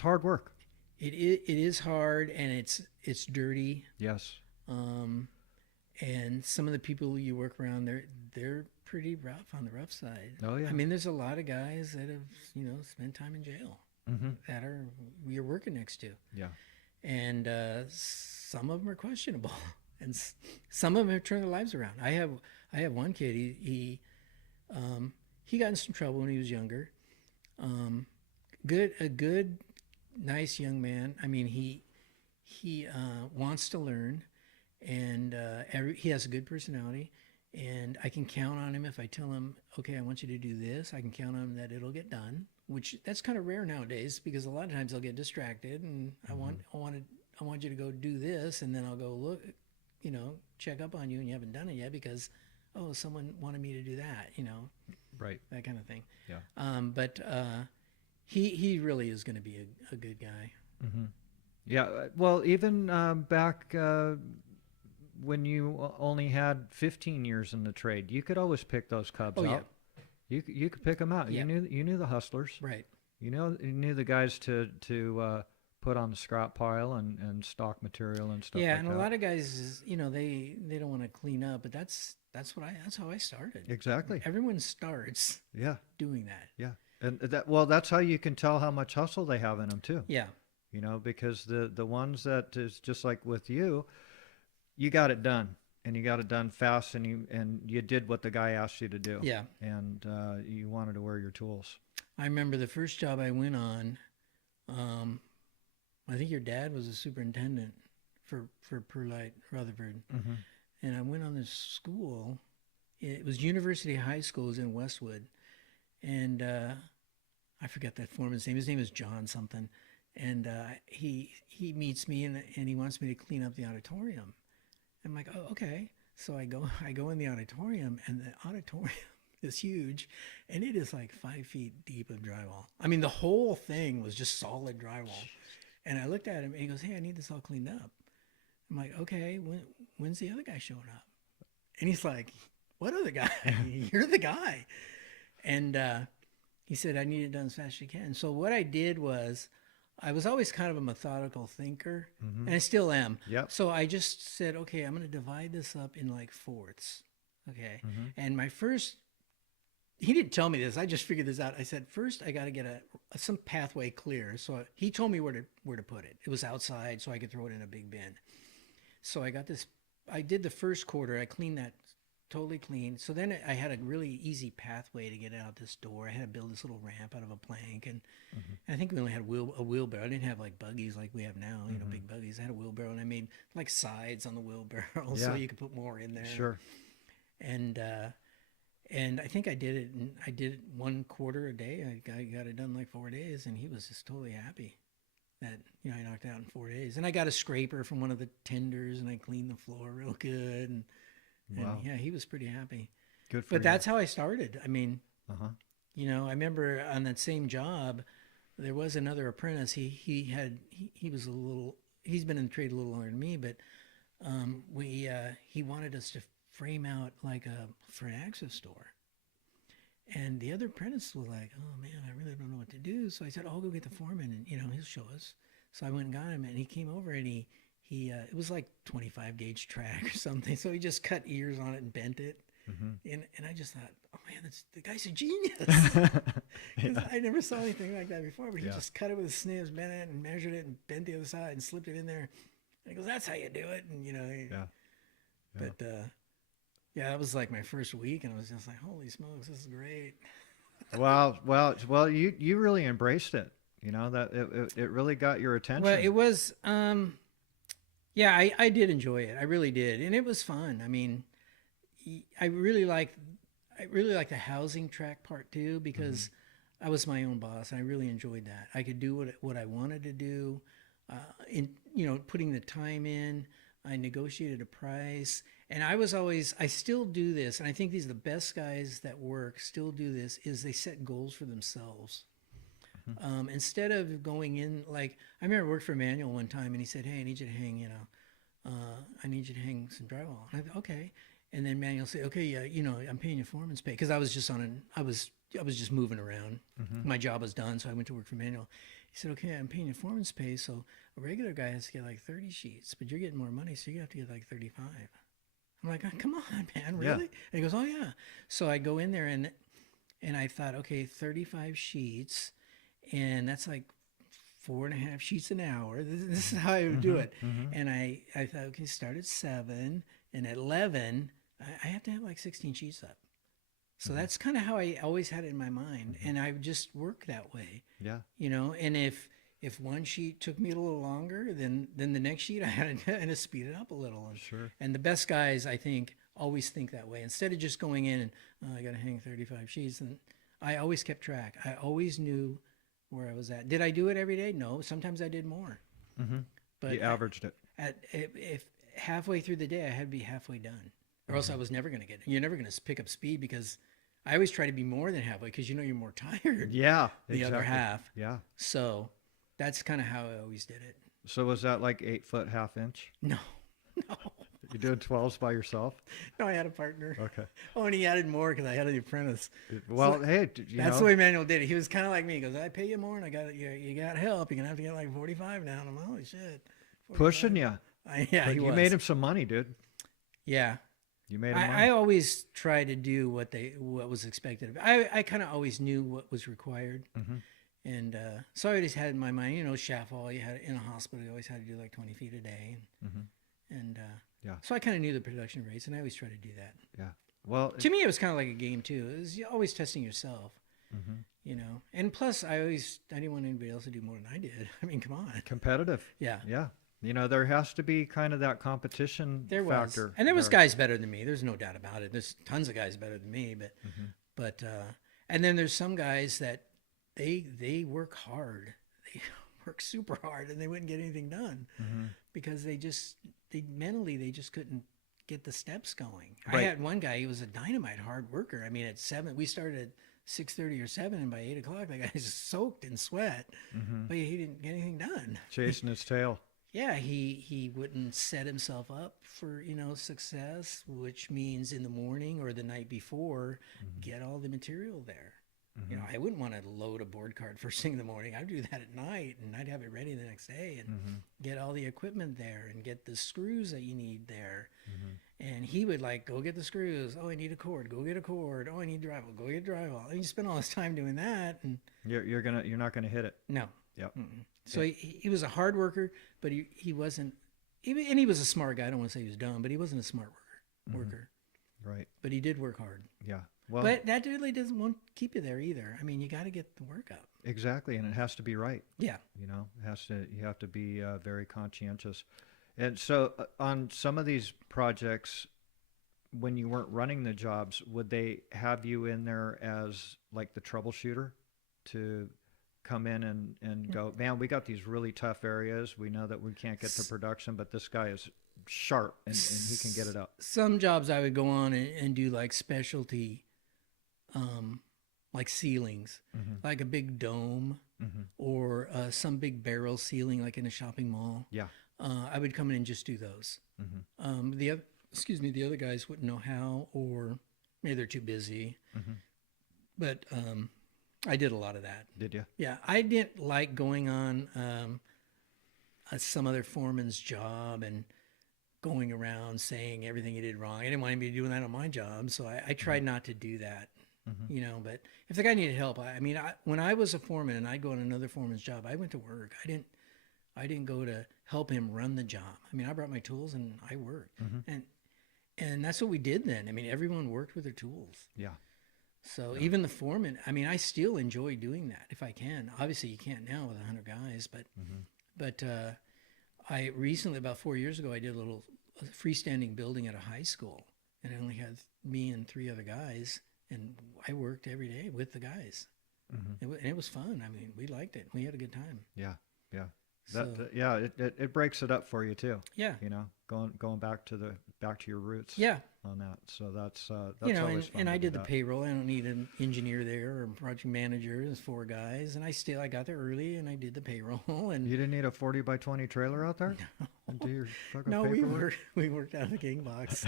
hard work. It is hard and it's dirty. Yes. And some of the people you work around, they're pretty rough on the rough side. Oh yeah. I mean, there's a lot of guys that have spent time in jail that you're working next to. Yeah. And some of them are questionable, and some of them have turned their lives around. I have one kid. He got in some trouble when he was younger. A good, nice young man. I mean, he wants to learn, and he has a good personality. And I can count on him if I tell him, okay, I want you to do this. I can count on him that it'll get done, which that's kind of rare nowadays because a lot of times they'll get distracted and I want you to go do this. And then I'll go look, check up on you and you haven't done it yet because, oh, someone wanted me to do that, Right. that kind of thing. Yeah. But he really is going to be a good guy. Mm-hmm. Yeah. Well, even back when you only had 15 years in the trade, you could always pick those cubs out. Yeah. You could pick them out. Yeah. You knew the hustlers. Right. You knew the guys to put on the scrap pile and stock material and stuff. Yeah, like and that. a lot of guys, they don't want to clean up, but that's how I started. Exactly. Everyone starts doing that. Yeah. And that's how you can tell how much hustle they have in them too. Yeah. Because the ones that is just like with you got it done, and you got it done fast, and you did what the guy asked you to do. Yeah. And you wanted to wear your tools. I remember the first job I went on, I think your dad was a superintendent for Perlite, Rutherford. Mm-hmm. And I went on this school. It was University High School. It was in Westwood. And I forgot that foreman's name. His name is John something. And he meets me and he wants me to clean up the auditorium. I'm like, oh, okay. So I go in the auditorium, and the auditorium is huge, and it is like 5 feet deep of drywall. I mean, the whole thing was just solid drywall. And I looked at him, and he goes, hey, I need this all cleaned up. I'm like, okay, when's the other guy showing up? And he's like, what other guy? You're the guy. And he said, I need it done as fast as you can. So what I did was, I was always kind of a methodical thinker, and I still am. Yep. So I just said, okay, I'm going to divide this up in like fourths. Okay. And my first, he didn't tell me this. I just figured this out. I said, first I got to get some pathway clear. So he told me where to put it. It was outside, so I could throw it in a big bin. So I got this. I did the first quarter. I cleaned that totally clean. So then I had a really easy pathway to get out this door. I had to build this little ramp out of a plank, and I think we only had a wheelbarrow. I didn't have like buggies like we have now, big buggies. I had a wheelbarrow, and I made like sides on the wheelbarrow so you could put more in there. Sure. And I think I did it. And I did it 1 quarter a day. I got it done in like 4 days, and he was just totally happy. that I knocked out in 4 days. And I got a scraper from one of the tenders, and I cleaned the floor real good. And Wow. yeah, he was pretty happy. Good for But you. that's how I started. I mean, Uh-huh. I remember on that same job, there was another apprentice. He was a little. He's been in the trade a little longer than me, but he wanted us to frame out like for an access store. And the other apprentice was like, "Oh man, I really don't know what to do." So I said, "I'll go get the foreman, and he'll show us." So I went and got him, and he came over, and he it was like 25 gauge track or something. So he just cut ears on it and bent it. And I just thought, oh man, the guy's a genius. Because I never saw anything like that before. But he just cut it with a snips, bent it, and measured it, and bent the other side, and slipped it in there. And he goes, "That's how you do it." And but that was like my first week, and I was just like, "Holy smokes, this is great." Well, you really embraced it. That it really got your attention. Well, it was, I did enjoy it. I really did, and it was fun. I mean, I really like the housing track part too, because I was my own boss, and I really enjoyed that. I could do what I wanted to do, in putting the time in. I negotiated a price, and I still do this, and I think these are the best guys that work still do this, is they set goals for themselves. Instead of going in, like, I remember I worked for Manuel one time, and he said, "Hey, I need you to hang, I need you to hang some drywall." And I thought, okay. And then Manuel said, "Okay, yeah, I'm paying you foreman's pay," because I was just I was just moving around. My job was done, so I went to work for Manuel. He said, "Okay, I'm paying you foreman's pay, so a regular guy has to get like 30 sheets, but you're getting more money, so you have to get like 35." I'm like, "Oh, come on, man, really?" Yeah. And he goes, "Oh yeah." So I go in there, and I thought, okay, 35 sheets, and that's like 4.5 sheets an hour. This is how I would do it. And I thought, okay, start at 7, and at 11, I have to have like 16 sheets up. So that's kind of how I always had it in my mind, and I would just work that way. Yeah. And if one sheet took me a little longer, then the next sheet I had to speed it up a little. Sure. And the best guys, I think, always think that way. Instead of just going in and, I got to hang 35 sheets, and I always kept track. I always knew where I was at. Did I do it every day? No. Sometimes I did more. But You averaged it. if halfway through the day, I had to be halfway done, or else I was never going to get it. You're never going to pick up speed, because I always try to be more than halfway, because you're more tired. Yeah. The other half. Yeah. So that's kind of how I always did it. So was that like 8 foot, 1/2 inch? No. You doing 12s by yourself? No, I had a partner. Okay. Oh, and he added more because I had an apprentice. Well, So hey, that's the way Manuel did it. He was kind of like me. He goes, "I pay you more, and you got help. You're gonna have to get like 45 now." And I'm like, "Holy shit!" 45. pushing you. Yeah, You made him some money, dude. Yeah, You made him I money. always try to do what was expected of me. I kind of always knew what was required, and so I always had in my mind, shaft wall. You had in a hospital, you always had to do like 20 feet a day, and Yeah. So I kind of knew the production rates, and I always try to do that. Yeah. Well, To me, it was kind of like a game too. It was always testing yourself, And plus, I didn't want anybody else to do more than I did. I mean, come on. competitive. Yeah. Yeah. There has to be kind of that competition There was, factor. and there was guys better than me. There's no doubt about it. There's tons of guys better than me, but and then there's some guys that they work hard. They work super hard, and they wouldn't get anything done because they mentally just couldn't get the steps going. Right. I had one guy. He was a dynamite hard worker. I mean, at 7, we started at 6:30 or 7, and by 8 o'clock, that guy was soaked in sweat, but he didn't get anything done. Chasing his tail. Yeah, he wouldn't set himself up for, success, which means in the morning or the night before, get all the material there. I wouldn't want to load a board card first thing in the morning. I'd do that at night, and I'd have it ready the next day and get all the equipment there and get the screws that you need there. And he would go get the screws. Oh, I need a cord. Go get a cord. Oh, I need drywall. Go get drywall. And you spend all this time doing that, and You're not gonna hit it. no. Yep. So he was a hard worker, but he wasn't. And he was a smart guy. I don't want to say he was dumb, but he wasn't a smart worker. Right. But he did work hard. Yeah. Well, But that really doesn't want to keep you there either. I mean, you got to get the work up. exactly, and it has to be right. Yeah. You have to be very conscientious. And so on some of these projects, when you weren't running the jobs, would they have you in there as like the troubleshooter to come in and go, man, we got these really tough areas. We know that we can't get to production, but this guy is sharp and he can get it up. Some jobs I would go on and do like specialty, like ceilings, like a big dome or some big barrel ceiling, like in a shopping mall. Yeah. I would come in and just do those. The other guys wouldn't know how, or maybe they're too busy. But I did a lot of that. Did you? Yeah, I didn't like going on some other foreman's job and going around saying everything he did wrong. I didn't want anybody doing that on my job, so I tried not to do that. You know, but if the guy needed help, when I was a foreman and I'd go on another foreman's job, I went to work. I didn't go to help him run the job. I mean, I brought my tools and I worked, and that's what we did then. I mean, everyone worked with their tools. Yeah. So even the foreman, I mean, I still enjoy doing that if I can. Obviously, you can't now with 100 guys, but I recently, about 4 years ago, I did a freestanding building at a high school, and I only had me and 3 other guys, and I worked every day with the guys. And it was fun. I mean, we liked it. We had a good time. Yeah. Yeah. So, It breaks it up for you too. Yeah. You know, going back to your roots. Yeah. On that, so that's you know, always fun and to I do did the that. payroll. I don't need an engineer there or a project manager. There's 4 guys, and I got there early and I did the payroll. And You didn't need a 40x20 trailer out there? No. Do your fucking no, paperwork? we worked out of the gang box.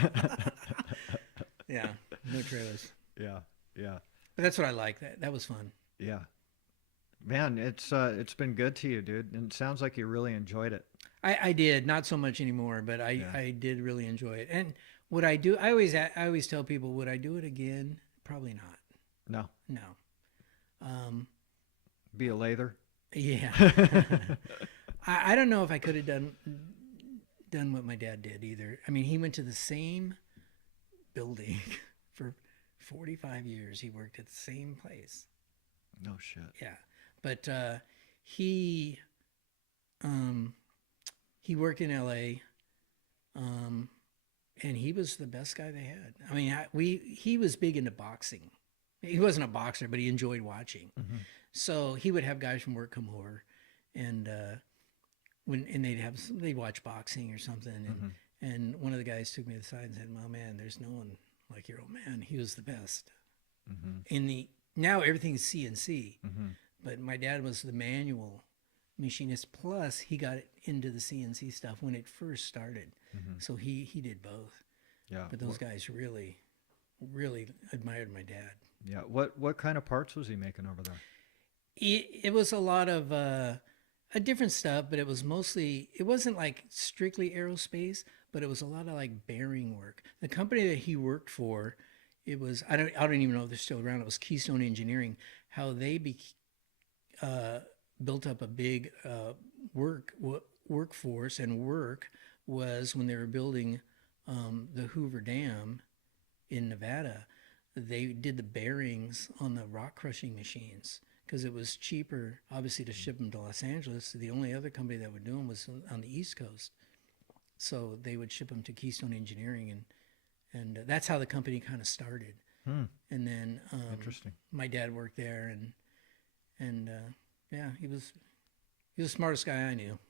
Yeah, no trailers. Yeah. But that's what I like. That was fun. Yeah. Man, it's been good to you, dude. And it sounds like you really enjoyed it. I did, not so much anymore, but I did really enjoy it. And would I do? I always tell people, would I do it again? Probably not. No. Be a lather. Yeah. I don't know if I could have done what my dad did either. I mean, he went to the same building for 45 years. He worked at the same place. No shit. Yeah. But he worked in LA, and he was the best guy they had. I mean, he was big into boxing. He wasn't a boxer, but he enjoyed watching. So he would have guys from work come over, and they'd watch boxing or something, and one of the guys took me to the side and said, "Well, man, there's no one like your old man. He was the best." Now everything's CNC, but my dad was the manual machinist. Plus, he got into the CNC stuff when it first started, so he did both. Yeah. But those guys really admired my dad. Yeah. What kind of parts was he making over there? It was a lot of a different stuff, but it wasn't like strictly aerospace, but it was a lot of like bearing work. The company that he worked for, it was, I don't even know if they're still around. It was Keystone Engineering. How they built up a big workforce and work was when they were building the Hoover Dam in Nevada. They did the bearings on the rock crushing machines because it was cheaper, obviously, to ship them to Los Angeles. The only other company that would do them was on the East Coast. So they would ship them to Keystone Engineering, and that's how the company kind of started. And then Interesting. My dad worked there, and yeah, he was the smartest guy I knew.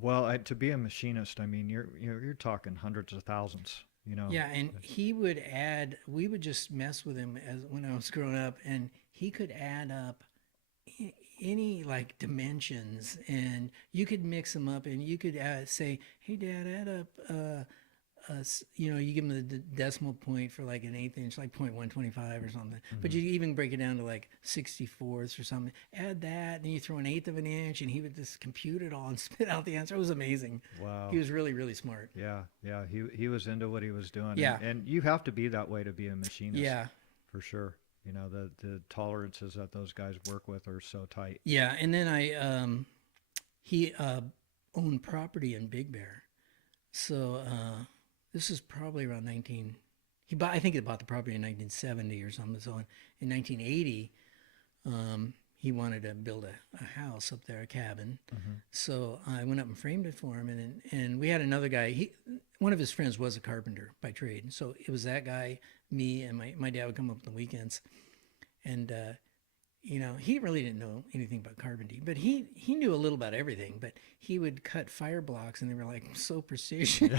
Well, to be a machinist, I mean, you're talking hundreds of thousands. You know. Yeah, and he would add. We would just mess with him when I was growing up, and he could add up any like dimensions, and you could mix them up, and you could say, "Hey, Dad, add up." You give them the decimal point for like an 1/8 inch, like 0.125 or something. But you even break it down to like 64ths or something. Add that, and you throw an 1/8 of an inch, and he would just compute it all and spit out the answer. It was amazing. Wow. He was really, really smart. Yeah. He was into what he was doing. Yeah. And you have to be that way to be a machinist. Yeah. For sure. You know, the tolerances that those guys work with are so tight. Yeah, and then he owned property in Big Bear, so this is probably around I think he bought the property in 1970 or something. So in 1980, he wanted to build a house up there, a cabin. So I went up and framed it for him, and we had another guy. One of his friends was a carpenter by trade, so it was that guy, me, and my dad would come up on the weekends, and you know, he really didn't know anything about carpentry, but he knew a little about everything. But he would cut fire blocks, and they were like so precision.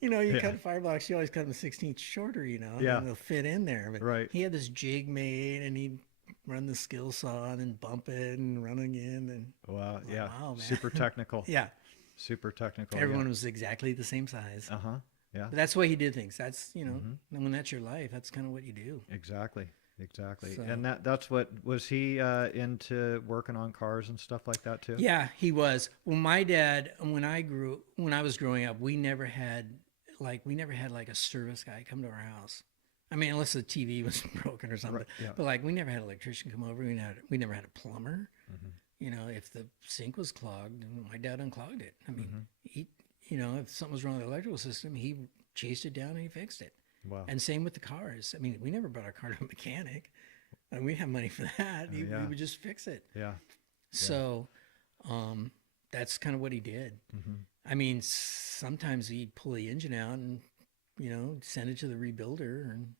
You know, you cut fire blocks, you always cut them 16th shorter, you know, and they'll fit in there. But Right. he had this jig made, and he'd run the skill saw and then bump it and run again. And Wow. like, Yeah. wow, man. Super technical. Yeah, Super technical. everyone was exactly the same size. Uh-huh. Yeah. But that's the way he did things. That's, you know, when that's your life, that's kind of what you do. Exactly. Exactly. So- And that's what was he into working on cars and stuff like that too? Yeah, he was. Well, my dad, when I was growing up, we never had like a service guy come to our house. I mean, unless the TV was broken or something. Right, yeah. But like, we never had an electrician come over. We never had a plumber. You know, if the sink was clogged, my dad unclogged it. I mean, he, you know, if something was wrong with the electrical system, he chased it down and he fixed it. Wow. And same with the cars. I mean, we never brought our car to a mechanic, and we have money for that. We would just fix it. Yeah. So, that's kind of what he did. I mean, sometimes he'd pull the engine out and, you know, send it to the rebuilder and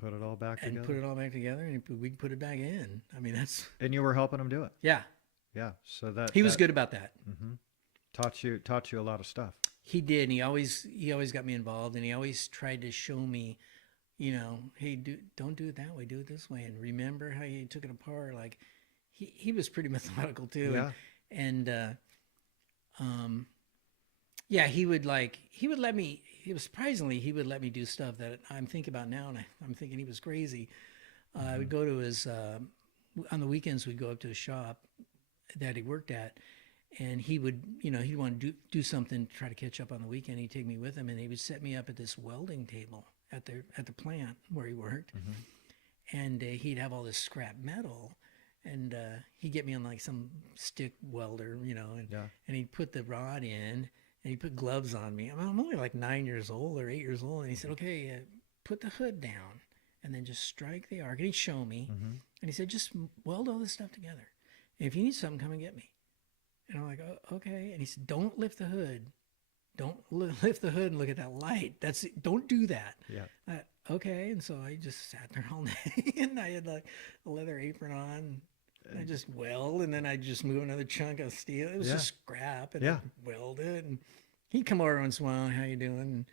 Put it all back together. put it all back together, and we'd put it back in. I mean, that's And you were helping him do it. yeah. Yeah. So that He was good about that. taught you a lot of stuff. He did. And he always got me involved, and he always tried to show me, you know, hey, don't do it that way, do it this way, and remember how you took it apart. Like he was pretty methodical too. Yeah. And yeah, he would let me. Surprisingly, he would let me do stuff that I'm thinking about now, and I'm thinking he was crazy. I would go to his on the weekends. We'd go up to his shop that he worked at, and he would, you know, he'd want to do something to try to catch up on the weekend. He'd take me with him, and he would set me up at this welding table at the plant where he worked, and he'd have all this scrap metal, and he'd get me on like some stick welder, you know, and he'd put the rod in, and he put gloves on me. I mean, I'm only like 9 years old or 8 years old, and he said, "Okay, put the hood down, and then just strike the arc." And he'd show me, and he said, "Just weld all this stuff together. And if you need something, come and get me." And I'm like, "Oh, okay." And he said, "Don't lift the hood. Don't lift the hood and look at that light. Don't do that." Yeah. Okay. And so I just sat there all day, and I had like a leather apron on. And I just weld, and then I just move another chunk of steel. It was just scrap, and I'd weld it. And he'd come over once in a while. "How you doing?" And,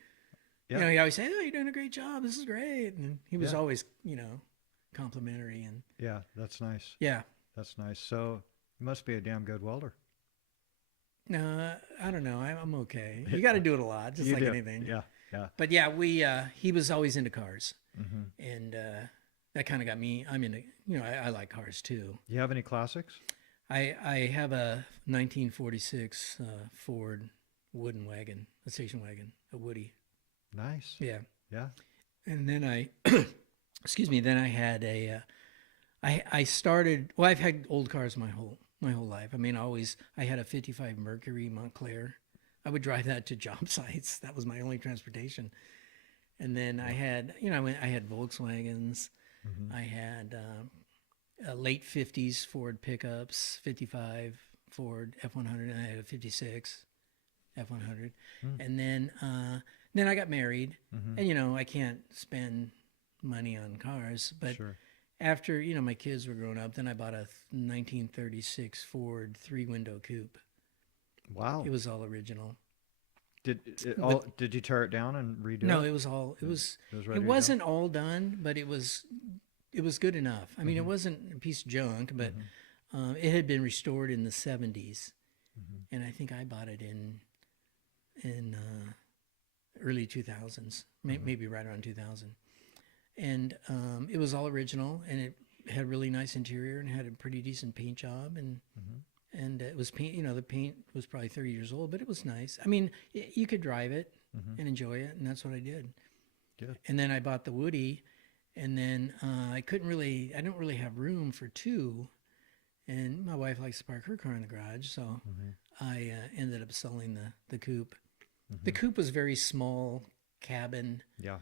you know, he always said, "Oh, you're doing a great job. This is great." And he was always, you know, complimentary. And Yeah. That's nice. yeah. That's nice. So you must be a damn good welder. No, I don't know. I'm okay. You got to do it a lot, just You like do. anything. Yeah. Yeah. But yeah, he was always into cars, and that kind of got me. I'm into, you know, I like cars too. You have any classics? I have a 1946 Ford wooden wagon, a station wagon, a Woody. Nice. Yeah. Yeah. And then excuse me. Then I had I started. Well, I've had old cars my whole life. I mean, I had a 55 Mercury Montclair. I would drive that to job sites. That was my only transportation. And then I had, you know, I had Volkswagens. I had late 50s Ford pickups, 55 Ford F100, and I had a 56 F100. And then I got married, and, you know, I can't spend money on cars, but after, you know, my kids were growing up, then I bought a 1936 Ford 3-window coupe. Wow. It was all original. Did you tear it down and redo it? No, it was all, it wasn't all done, but it was good enough. I mean, it wasn't a piece of junk, but it had been restored in the 70s. And I think I bought it in early 2000s, maybe right around 2000. And it was all original, and it had a really nice interior and had a pretty decent paint job, and it was paint. You know, the paint was probably 30 years old, but it was nice. I mean, you could drive it and enjoy it, and that's what I did. Good. And then I bought the Woody, and then I didn't really have room for two, and my wife likes to park her car in the garage, so I ended up selling the Coupe. The Coupe was very small cabin. Yeah.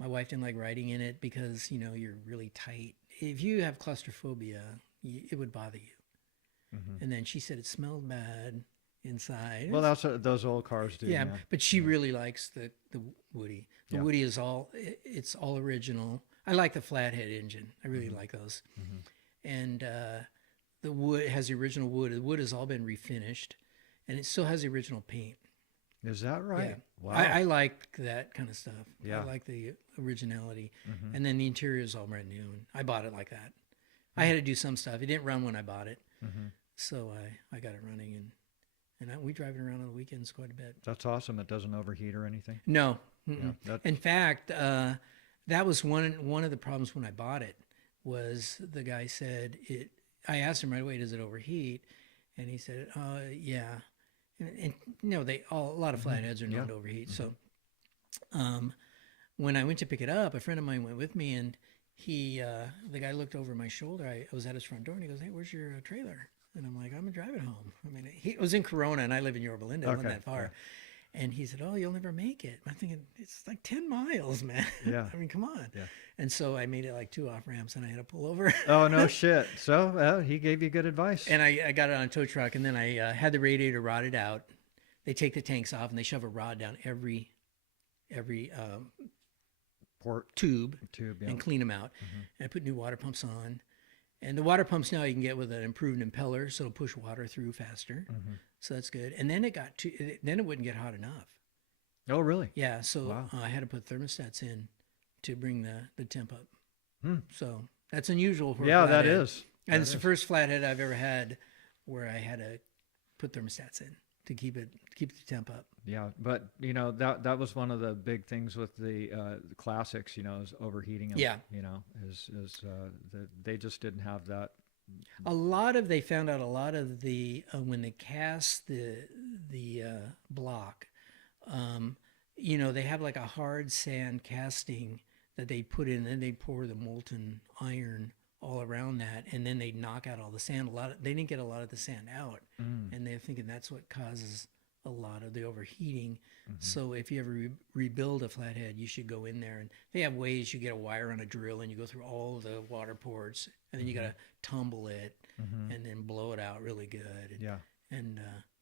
My wife didn't like riding in it because, you know, you're really tight. If you have claustrophobia, it would bother you. And then she said it smelled bad inside. Well, that's what those old cars do. Yeah, but she really likes the Woody. The Woody is it's all original. I like the flathead engine. I really like those. and the wood has the original wood. The wood has all been refinished, and it still has the original paint. Is that right? Yeah. Wow. I like that kind of stuff. Yeah. I like the originality. Mhm. And then the interior is all brand new. And I bought it like that. I had to do some stuff. It didn't run when I bought it. Mhm. So I got it running, and we drive it around on the weekends quite a bit. That's awesome. It doesn't overheat or anything. No. Yeah, In fact, that was one of the problems when I bought it was the guy said it. I asked him right away, does it overheat? And he said, yeah. And a lot of flatheads are known to overheat. So when I went to pick it up, a friend of mine went with me, and the guy looked over my shoulder. I was at his front door, and he goes, "Hey, where's your trailer?" And I'm like, "I'm gonna drive it home." I mean, it was in Corona, and I live in Yorba Linda. It wasn't that far. And he said, "Oh, you'll never make it." I'm thinking, it's like 10 miles, man. Yeah. I mean, come on. Yeah. And so I made it like 2 off ramps, and I had to pull over. Oh, no shit. So he gave you good advice. And I got it on a tow truck, and then I had the radiator rotted out. They take the tanks off, and they shove a rod down every Port tube yeah. and clean them out. And I put new water pumps on. And the water pumps now you can get with an improved impeller, so it'll push water through faster. So that's good. And then then it wouldn't get hot enough. Oh, really? Yeah, so Wow. I had to put thermostats in to bring the temp up. Hmm. So that's unusual for a Yeah, that flathead. is. And it's the first flathead I've ever had where I had to put thermostats in to keep the temp up. Yeah, but that was one of the big things with the classics. Is overheating. Them, Yeah. Is they just didn't have that. They found out a lot of the when they cast the block, they have like a hard sand casting that they put in, and then they pour the molten iron all around that, and then they knock out all the sand. They didn't get a lot of the sand out, and they're thinking that's what causes a lot of the overheating. So if you ever rebuild a flathead, you should go in there, and they have ways. You get a wire on a drill, and you go through all the water ports, and then you got to tumble it and then blow it out really good. Yeah.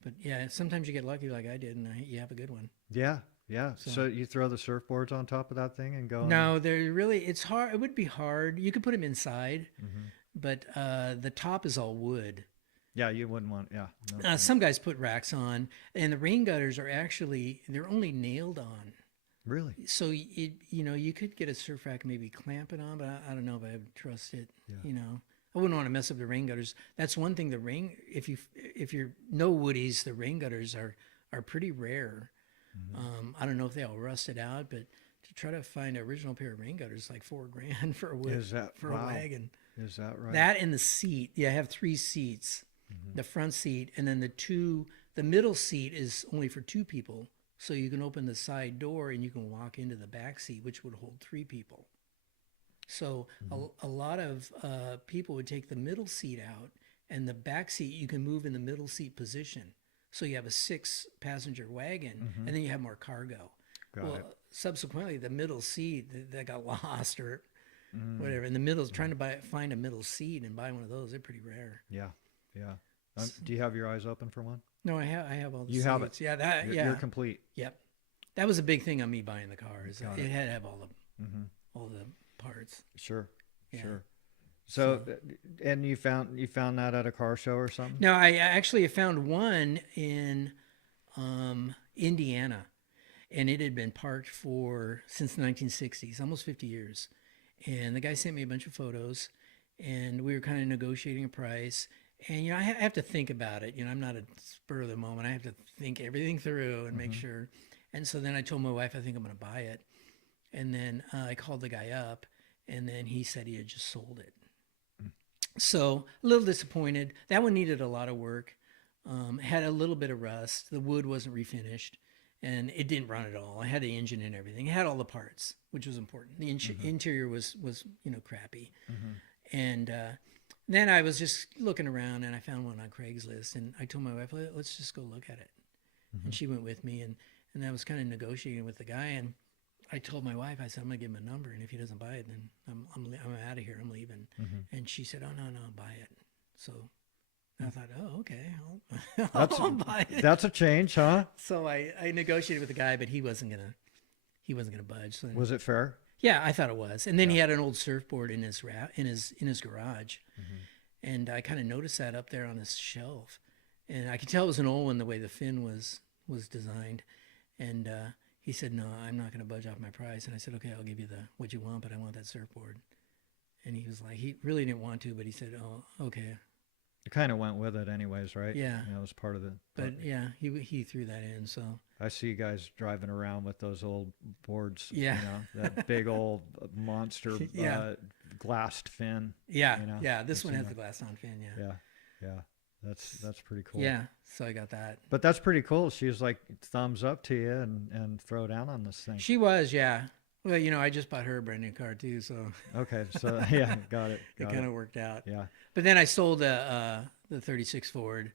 But yeah, sometimes you get lucky like I did, and you have a good one. Yeah. Yeah. So you throw the surfboards on top of that thing and go. No, it's hard. It would be hard. You could put them inside, but the top is all wood. Yeah, you wouldn't want. Yeah. No. Some guys put racks on, and the rain gutters they're only nailed on. Really? So you could get a surf rack, maybe clamp it on, but I don't know if I would trust it. Yeah. I wouldn't want to mess up the rain gutters. That's one thing. If you're no woodies, the rain gutters are pretty rare. I don't know if they all rusted out, but to try to find an original pair of rain gutters is like $4,000 for a wood a wagon. Is that right? That and the seat. Yeah, I have 3 seats. The front seat, and then the middle seat is only for 2 people. So you can open the side door and you can walk into the back seat, which would hold 3 people. So a lot of people would take the middle seat out, and the back seat you can move in the middle seat position. So you have a 6-passenger wagon, and then you have more cargo. Got it. Subsequently, the middle seat that got lost or whatever. In the middle, trying to find a middle seat and buy one of those, they're pretty rare. Yeah. Yeah. Do you have your eyes open for one? No, I have all the seats. You have it. Yeah, You're complete. Yep. That was a big thing on me buying the car. It had to have all the parts. Sure. Yeah. Sure. So, and you found that at a car show or something? No, I actually found one in Indiana, and it had been parked since the 1960s, almost 50 years. And the guy sent me a bunch of photos, and we were kind of negotiating a price. And, I have to think about it. I'm not a spur of the moment. I have to think everything through and make sure. And so then I told my wife, I think I'm going to buy it. And then I called the guy up, and then he said he had just sold it. So a little disappointed. That one needed a lot of work. Had a little bit of rust. The wood wasn't refinished, and it didn't run at all. I had the engine and everything. It had all the parts, which was important. The interior was crappy. And then I was just looking around, and I found one on Craigslist, and I told my wife, let's just go look at it. And she went with me, and I was kind of negotiating with the guy, and I told my wife, I said, I'm going to give him a number, and if he doesn't buy it, then I'm out of here. I'm leaving. And she said, oh, no, buy it. So I thought, oh, okay, I'll buy it. That's a change, huh? So I negotiated with the guy, but he wasn't gonna budge. So Was it fair? yeah, I thought it was. And then he had an old surfboard in his garage, And I kind of noticed that up there on his shelf. And I could tell it was an old one the way the fin was designed. And he said, no, I'm not going to budge off my price. And I said, okay, I'll give you what you want, but I want that surfboard. And he was like, he really didn't want to, but he said, oh, okay. You kind of went with it anyways, right? Yeah. You know, it was part of the... But yeah, he threw that in, so... I see you guys driving around with those old boards. Yeah. You know, that big old monster Yeah. glassed fin. Yeah, you know? yeah, this I've one seen has that. the glass on fin, yeah. Yeah, yeah. That's pretty cool. Yeah, so I got that. But that's pretty cool. She was like, thumbs up to you and throw down on this thing. She was, yeah. Well, you know, I just bought her a brand new car too, so Okay, so yeah, got it. it kind of worked out. Yeah. But then I sold the 36 Ford.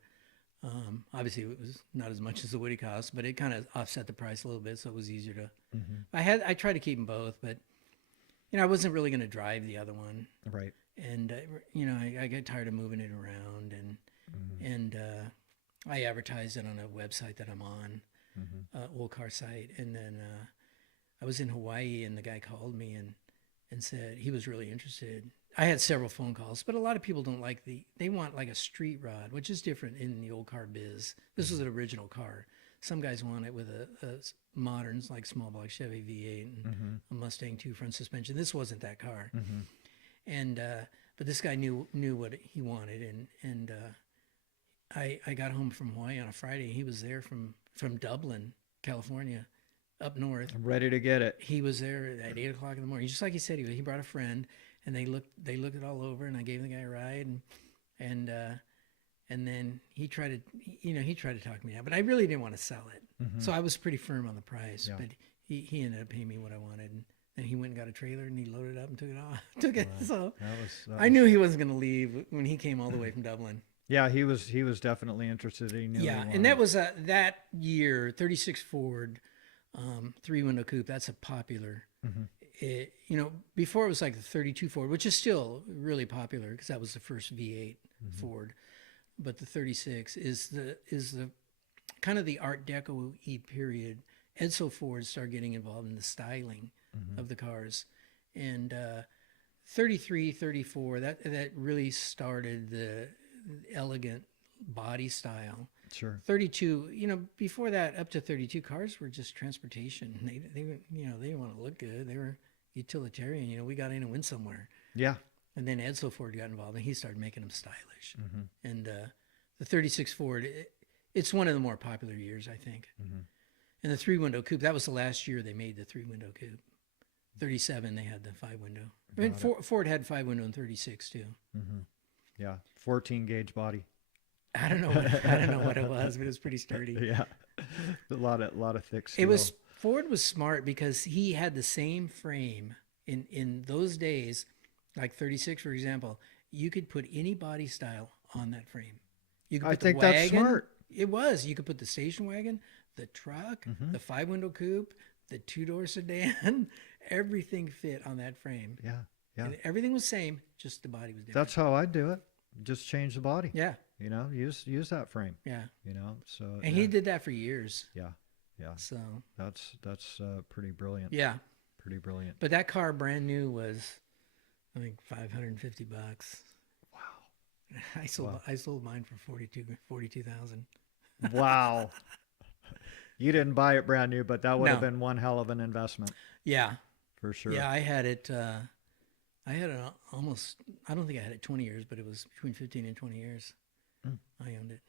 Obviously, it was not as much as the Woody cost, but it kind of offset the price a little bit, so it was easier to. Mm-hmm. I tried to keep them both, but you know, I wasn't really going to drive the other one, Right. and you know, I got tired of moving it around, and I advertised it on a website that I'm on, old car site, and then I was in Hawaii, and the guy called me and said he was really interested. I had several phone calls, but a lot of people don't like they want like a street rod, which is different in the old car biz. This was an original car. Some guys want it with a modern, like small block Chevy V8 and a Mustang 2 front suspension. This wasn't that car. And, but this guy knew what he wanted. And I got home from Hawaii on a Friday. He was there from Dublin, California, up north. I'm ready to get it. He was there at 8 o'clock in the morning. Just like he said, he brought a friend, and they looked it all over, and I gave the guy a ride, and then he tried to talk me down, but I really didn't want to sell it. So I was pretty firm on the price, Yeah. but he ended up paying me what I wanted, and then he went and got a trailer, and he loaded it up and took it off. Took it. Right. So That I knew he wasn't going to leave when he came all the way from Dublin. Yeah, he was definitely interested. He knew. Yeah, he and that wanted was that year, 36 Ford, 3-window coupe. That's a popular. You know, before it was like the 32 Ford, which is still really popular because that was the first V8 Ford. But the 36 is the kind of the Art Deco-y period. Edsel Ford started getting involved in the styling of the cars, and 33, 34 that really started the elegant body style. Sure. 32, you know, before that, up to 32 cars were just transportation. They were, you know, they didn't want to look good. They were utilitarian. You know, we got in and went somewhere. Yeah. And then Edsel Ford got involved, and he started making them stylish. And the 36 Ford, it's one of the more popular years, I think. And the 3-window coupe, that was the last year they made the 3-window coupe. 37, they had the 5-window. I mean, Ford had 5-window in 36 too. Yeah. 14 gauge body. I don't know what it was, but it was pretty sturdy. Yeah. a lot of thick steel. Ford was smart because he had the same frame in those days, like 36, for example. You could put any body style on that frame. You could put the wagon. That's smart. It was. You could put the station wagon, the truck, the 5-window coupe, the 2-door sedan. Everything fit on that frame. Yeah. Yeah. And everything was same, just the body was different. That's how I do it. Just change the body. Yeah. You know, use that frame. Yeah. You know, so. And he did that for years. Yeah. Yeah. So. That's pretty brilliant. Yeah. Pretty brilliant. But that car brand new was, I think, $550. Wow. I sold mine for 42,000. Wow. You didn't buy it brand new, but that would have No. been one hell of an investment. Yeah. For sure. Yeah, I had it almost, I don't think I had it 20 years, but it was between 15 and 20 years. I owned it.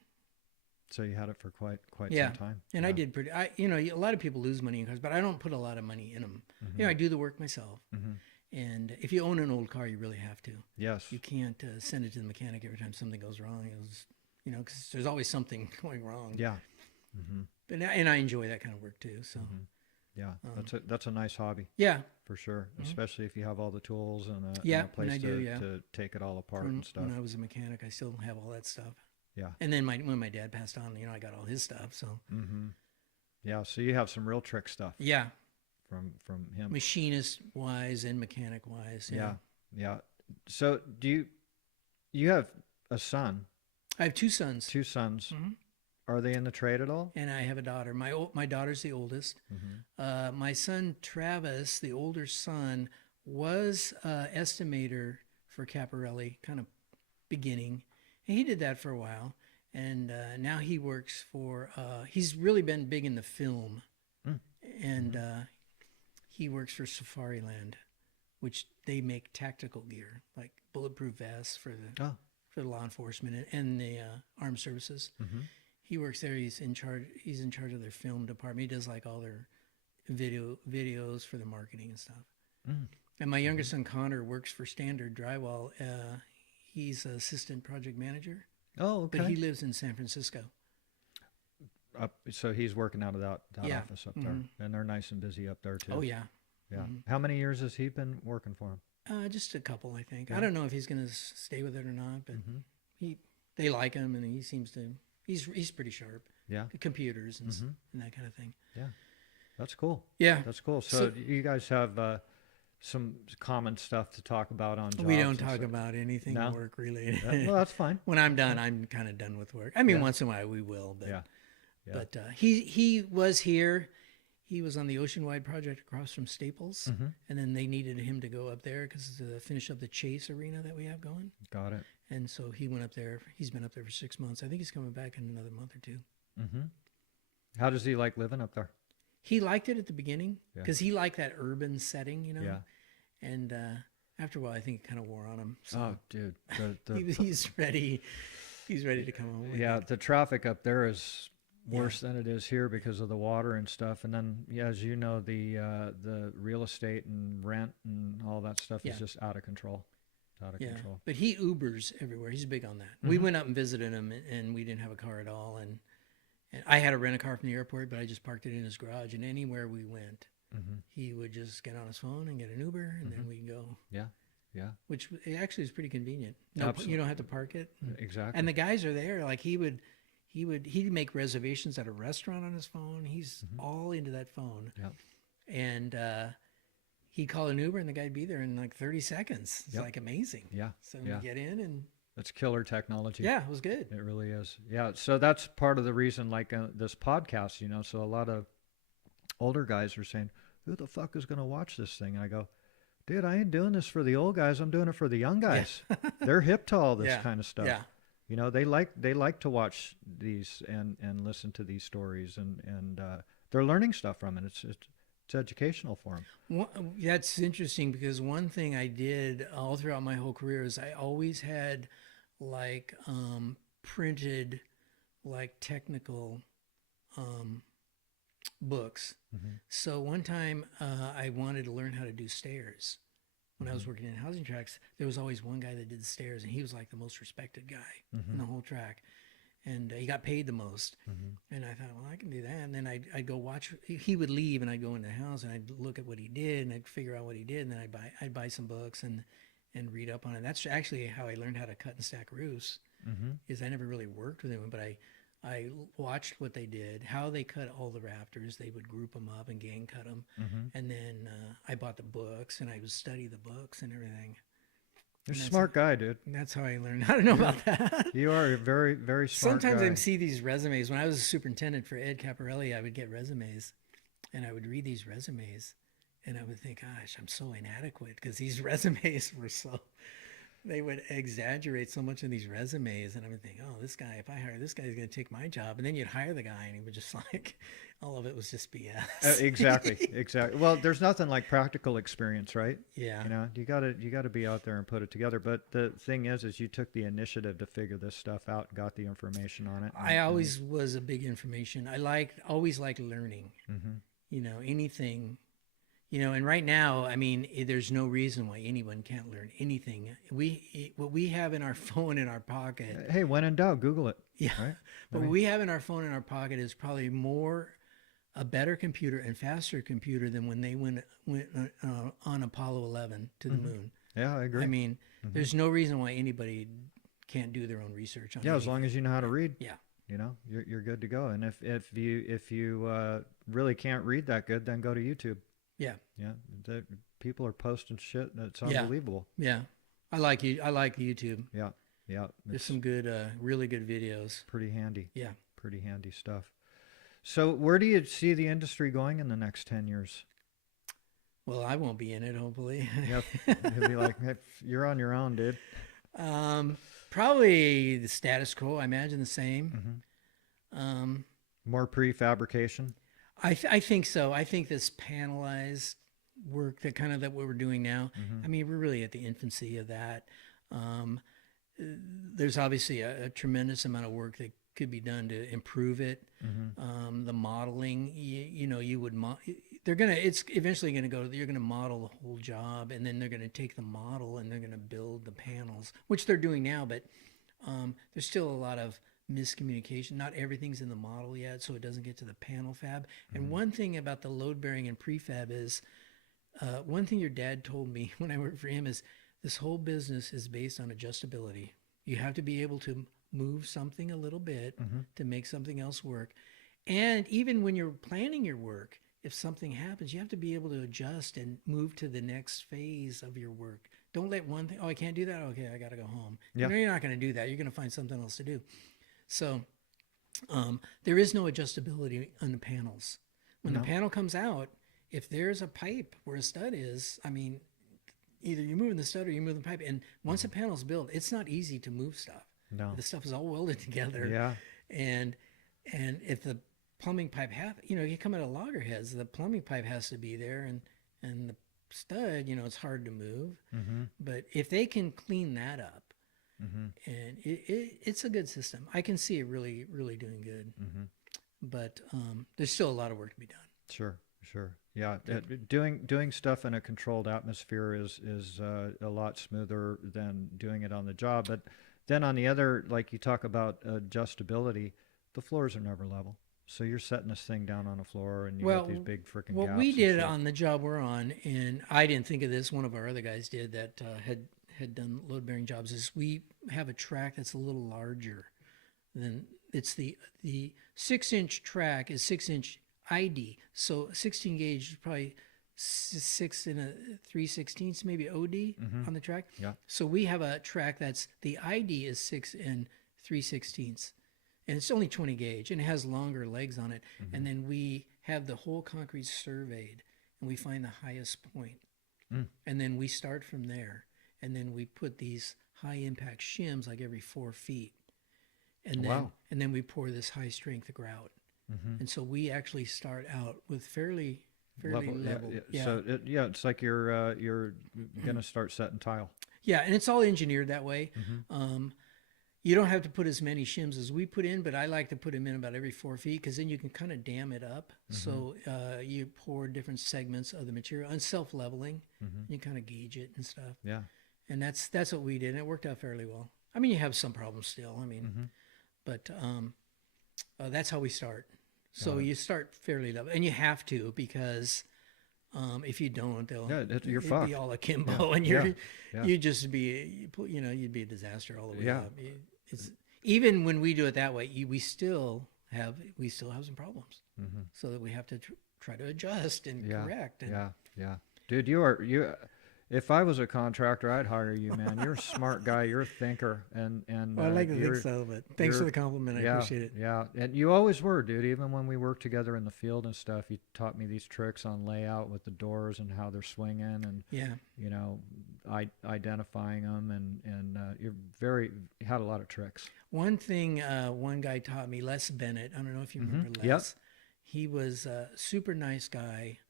So you had it for quite Yeah. some time. And Yeah. I did you know, a lot of people lose money in cars, but I don't put a lot of money in them. You know, I do the work myself. And if you own an old car, you really have to. Yes. You can't send it to the mechanic every time something goes wrong. You know, because there's always something going wrong. Yeah. And I enjoy that kind of work too. So Yeah. That's a nice hobby yeah, for sure. Especially if you have all the tools and a Yeah, place and I do, yeah. to take it all apart and stuff. when I was a mechanic, I still have all that stuff. Yeah. And then when my dad passed on, you know, I got all his stuff. So Yeah. So you have some real trick stuff yeah, from him. machinist wise and mechanic wise. Yeah. Yeah. So you have a son, I have two sons. 2 sons. Are they in the trade at all? And I have a daughter. My daughter's the oldest. My son Travis, the older son, was estimator for Caparelli, kind of beginning. And he did that for a while. And now he works for, he's really been big in the film. Mm. And he works for Safariland, which they make tactical gear, like bulletproof vests for the law enforcement and the armed services. Mm-hmm. He works there. He's in charge of their film department. He does like all their videos for the marketing and stuff. Mm. And my younger son Connor works for Standard Drywall. He's an assistant project manager. Oh, okay. But he lives in San Francisco. So he's working out of that yeah. office up there, and they're nice and busy up there too. Oh yeah. Yeah. Mm-hmm. How many years has he been working for him? Just a couple, I think. Yeah. I don't know if he's going to stay with it or not, but they like him, and he seems to. He's pretty sharp. Yeah. Computers and that kind of thing. Yeah. That's cool. Yeah. That's cool. So you guys have some common stuff to talk about on jobs. We don't talk about anything work related. Yeah, well, that's fine. When I'm done, I'm kind of done with work. I mean, once in a while we will, but but he was here. He was on the Oceanwide project across from Staples, and then they needed him to go up there because to finish up the Chase arena that we have going. Got it. And so he went up there. He's been up there for 6 months. I think he's coming back in another month or two. Mm-hmm. How does he like living up there? He liked it at the beginning because he liked that urban setting, you know. Yeah. And after a while, I think it kind of wore on him. So oh, dude, he's ready. He's ready to come home. Yeah, the traffic up there is worse than it is here because of the water and stuff. And then, as you know, the real estate and rent and all that stuff is just out of control. It's out of control. But he Ubers everywhere. He's big on that. We went up and visited him, and we didn't have a car at all. And I had to rent a car from the airport, but I just parked it in his garage. And anywhere we went, he would just get on his phone and get an Uber, and then we'd go. Yeah, yeah. Which actually is pretty convenient. No, you don't have to park it. Exactly. And the guys are there. Like he'd make reservations at a restaurant on his phone. He's all into that phone. Yeah. And he'd call an Uber, and the guy'd be there in like 30 seconds. It's like amazing. Yeah. So we get in and. That's killer technology. Yeah, it was good. It really is. Yeah. So that's part of the reason, like this podcast, you know, so a lot of older guys are saying, who the fuck is going to watch this thing? And I go, dude, I ain't doing this for the old guys. I'm doing it for the young guys. Yeah. They're hip to all this kind of stuff. Yeah. You know, they like to watch these and listen to these stories and they're learning stuff from it. It's educational for them. That's interesting because one thing I did all throughout my whole career is I always had like printed like technical books. So one time I wanted to learn how to do stairs. When I was working in housing tracks, there was always one guy that did the stairs, and he was like the most respected guy in the whole track. And he got paid the most. And I thought, well, I can do that. And then I'd go watch. He would leave, and I'd go in the house, and I'd look at what he did, and I'd figure out what he did. And then I'd buy some books and read up on it. That's actually how I learned how to cut and stack roofs. Is I never really worked with him, but I watched what they did, how they cut all the rafters. They would group them up and gang cut them. And then I bought the books, and I would study the books and everything. You're a smart guy, dude. That's how I learned. I don't know about that. You are a very, very smart Sometimes guy. I see these resumes. When I was a superintendent for Ed Caparelli, I would get resumes, and I would read these resumes, and I would think, gosh, I'm so inadequate because these resumes were so... They would exaggerate so much in these resumes, and I would think, oh, this guy, if I hire this guy, he's going to take my job. And then you'd hire the guy, and he would just like, all of it was just BS. Exactly. Well, there's nothing like practical experience, right? Yeah. You know, you gotta be out there and put it together. But the thing is you took the initiative to figure this stuff out, and got the information on it. I always was a big information. I always liked learning. You know, anything. You know, and right now, I mean, there's no reason why anyone can't learn anything. What we have in our phone in our pocket. Hey, when in doubt, Google it. Yeah. Right? But what we have in our phone in our pocket is probably a better computer and faster computer than when they went on Apollo 11 to the moon. Yeah, I agree. I mean, there's no reason why anybody can't do their own research on anything. As long as you know how to read. Yeah. You know, you're good to go. And if you really can't read that good, then go to YouTube. Yeah. Yeah. People are posting shit that's unbelievable. Yeah. I like YouTube. Yeah. Yeah. There's some good, really good videos. Pretty handy. Yeah. Pretty handy stuff. So where do you see the industry going in the next 10 years? Well, I won't be in it, hopefully. Yep. He'll be like, hey, you're on your own, dude. Probably the status quo. I imagine the same. More prefabrication. I think so. I think this panelized work that what we're doing now. I mean, we're really at the infancy of that. Um, there's obviously a tremendous amount of work that could be done to improve it. The modeling, it's eventually gonna go. You're gonna model the whole job, and then they're gonna take the model and they're gonna build the panels, which they're doing now. But there's still a lot of miscommunication. Not everything's in the model yet, so it doesn't get to the panel fab. And one thing about the load bearing and prefab is, one thing your dad told me when I worked for him is this whole business is based on adjustability. You have to be able to move something a little bit to make something else work. And even when you're planning your work, if something happens, you have to be able to adjust and move to the next phase of your work. Don't let one thing, oh, I can't do that. Okay, I got to go home. Yeah. You're not going to do that. You're going to find something else to do. So there is no adjustability on the panels. When the panel comes out, if there's a pipe where a stud is, I mean, either you're moving the stud or you're moving the pipe. And once a panel's built, it's not easy to move stuff. No. The stuff is all welded together. Yeah. And if the plumbing pipe you come out of loggerheads, the plumbing pipe has to be there, and the stud, it's hard to move. But if they can clean that up, and it's a good system. I can see it really, really doing good. But there's still a lot of work to be done. Sure. Yeah, doing stuff in a controlled atmosphere is a lot smoother than doing it on the job. But then on the other, like you talk about adjustability, the floors are never level. So you're setting this thing down on a floor, and you got these big freaking gaps. What we did on the job we're on, and I didn't think of this, one of our other guys did that had done load bearing jobs, is we have a track that's a little larger than it's the 6-inch track is 6-inch ID. So 16 gauge is probably 6 and a 3/16, maybe OD on the track. Yeah. So we have a track that's the ID is 6 and 3/16, and it's only 20 gauge, and it has longer legs on it. And then we have the whole concrete surveyed, and we find the highest point. And then we start from there, and then we put these high impact shims like every 4 feet, and then we pour this high strength grout. And so we actually start out with fairly level. Yeah. So it's like you're gonna start setting tile. Yeah, and it's all engineered that way. You don't have to put as many shims as we put in, but I like to put them in about every 4 feet, because then you can kind of dam it up. So you pour different segments of the material and self-leveling. You kind of gauge it and stuff. Yeah. And that's what we did, and it worked out fairly well. I mean, you have some problems still. I mean, but that's how we start. So you start fairly level, and you have to, because if you don't, you're it'd fucked. be all akimbo, and you'd just be, you'd be a disaster all the way up. Even when we do it that way, we still have some problems. So that we have to try to adjust and correct. And Dude, you. If I was a contractor, I'd hire you, man. You're a smart guy. You're a thinker, and well, I like to think so. But thanks for the compliment. I appreciate it. Yeah, and you always were, dude. Even when we worked together in the field and stuff, you taught me these tricks on layout with the doors and how they're swinging, and identifying them, and you had a lot of tricks. One thing, one guy taught me, Les Bennett. I don't know if you remember Les. Yep. He was a super nice guy,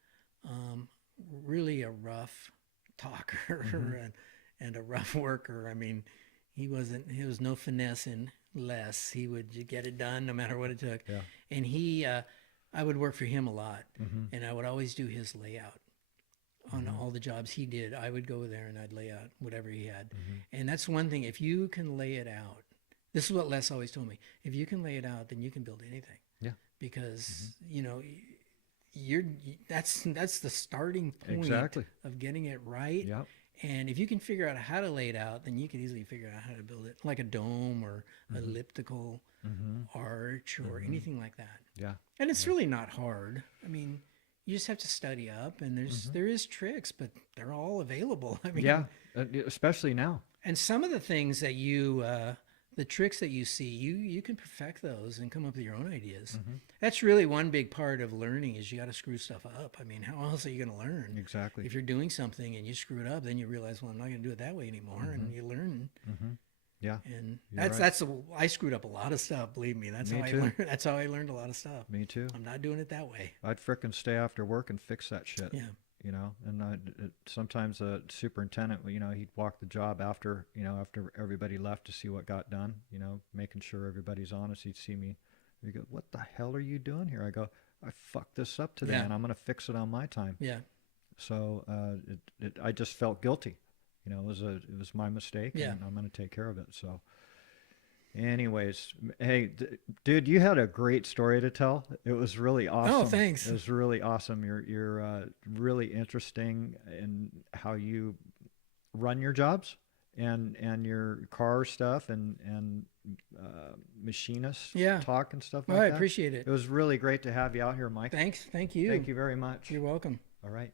really a rough talker and a rough worker. I mean, he was no finesse in less. He would get it done no matter what it took. Yeah. And I would work for him a lot, and I would always do his layout on all the jobs he did. I would go there and I'd lay out whatever he had. And that's one thing, if you can lay it out, this is what Les always told me, if you can lay it out, then you can build anything. Yeah. Because, that's the starting point of getting it right. Yep. And if you can figure out how to lay it out, then you can easily figure out how to build it, like a dome or elliptical arch or anything like that. Yeah. And it's really not hard. I mean, you just have to study up, and there is tricks, but they're all available. I mean, especially now. And some of the things that the tricks that you see, you can perfect those and come up with your own ideas. That's really one big part of learning, is you got to screw stuff up. I mean, how else are you going to learn? Exactly. If you're doing something and you screw it up, then you realize, well, I'm not going to do it that way anymore, and you learn. Yeah. And You're right. I screwed up a lot of stuff. Believe me, that's Me how I too. learned. That's how I learned a lot of stuff. Me too. I'm not doing it that way. I'd frickin' stay after work and fix that shit. Yeah. You know, and sometimes the superintendent, you know, he'd walk the job after, you know, after everybody left to see what got done, you know, making sure everybody's honest. He'd see me. He'd go, "What the hell are you doing here?" I go, "I fucked this up today, Yeah. and I'm going to fix it on my time." Yeah. So I just felt guilty. You know, it was my mistake, Yeah. and I'm going to take care of it. So, anyways, hey, dude, you had a great story to tell. It was really awesome. Oh, thanks. It was really awesome. You're really interesting in how you run your jobs and your car stuff and machinist Yeah. talk and stuff Well, like I that. appreciate it. It was really great to have you out here, Mike. Thank you. Thank you very much. You're welcome. All right.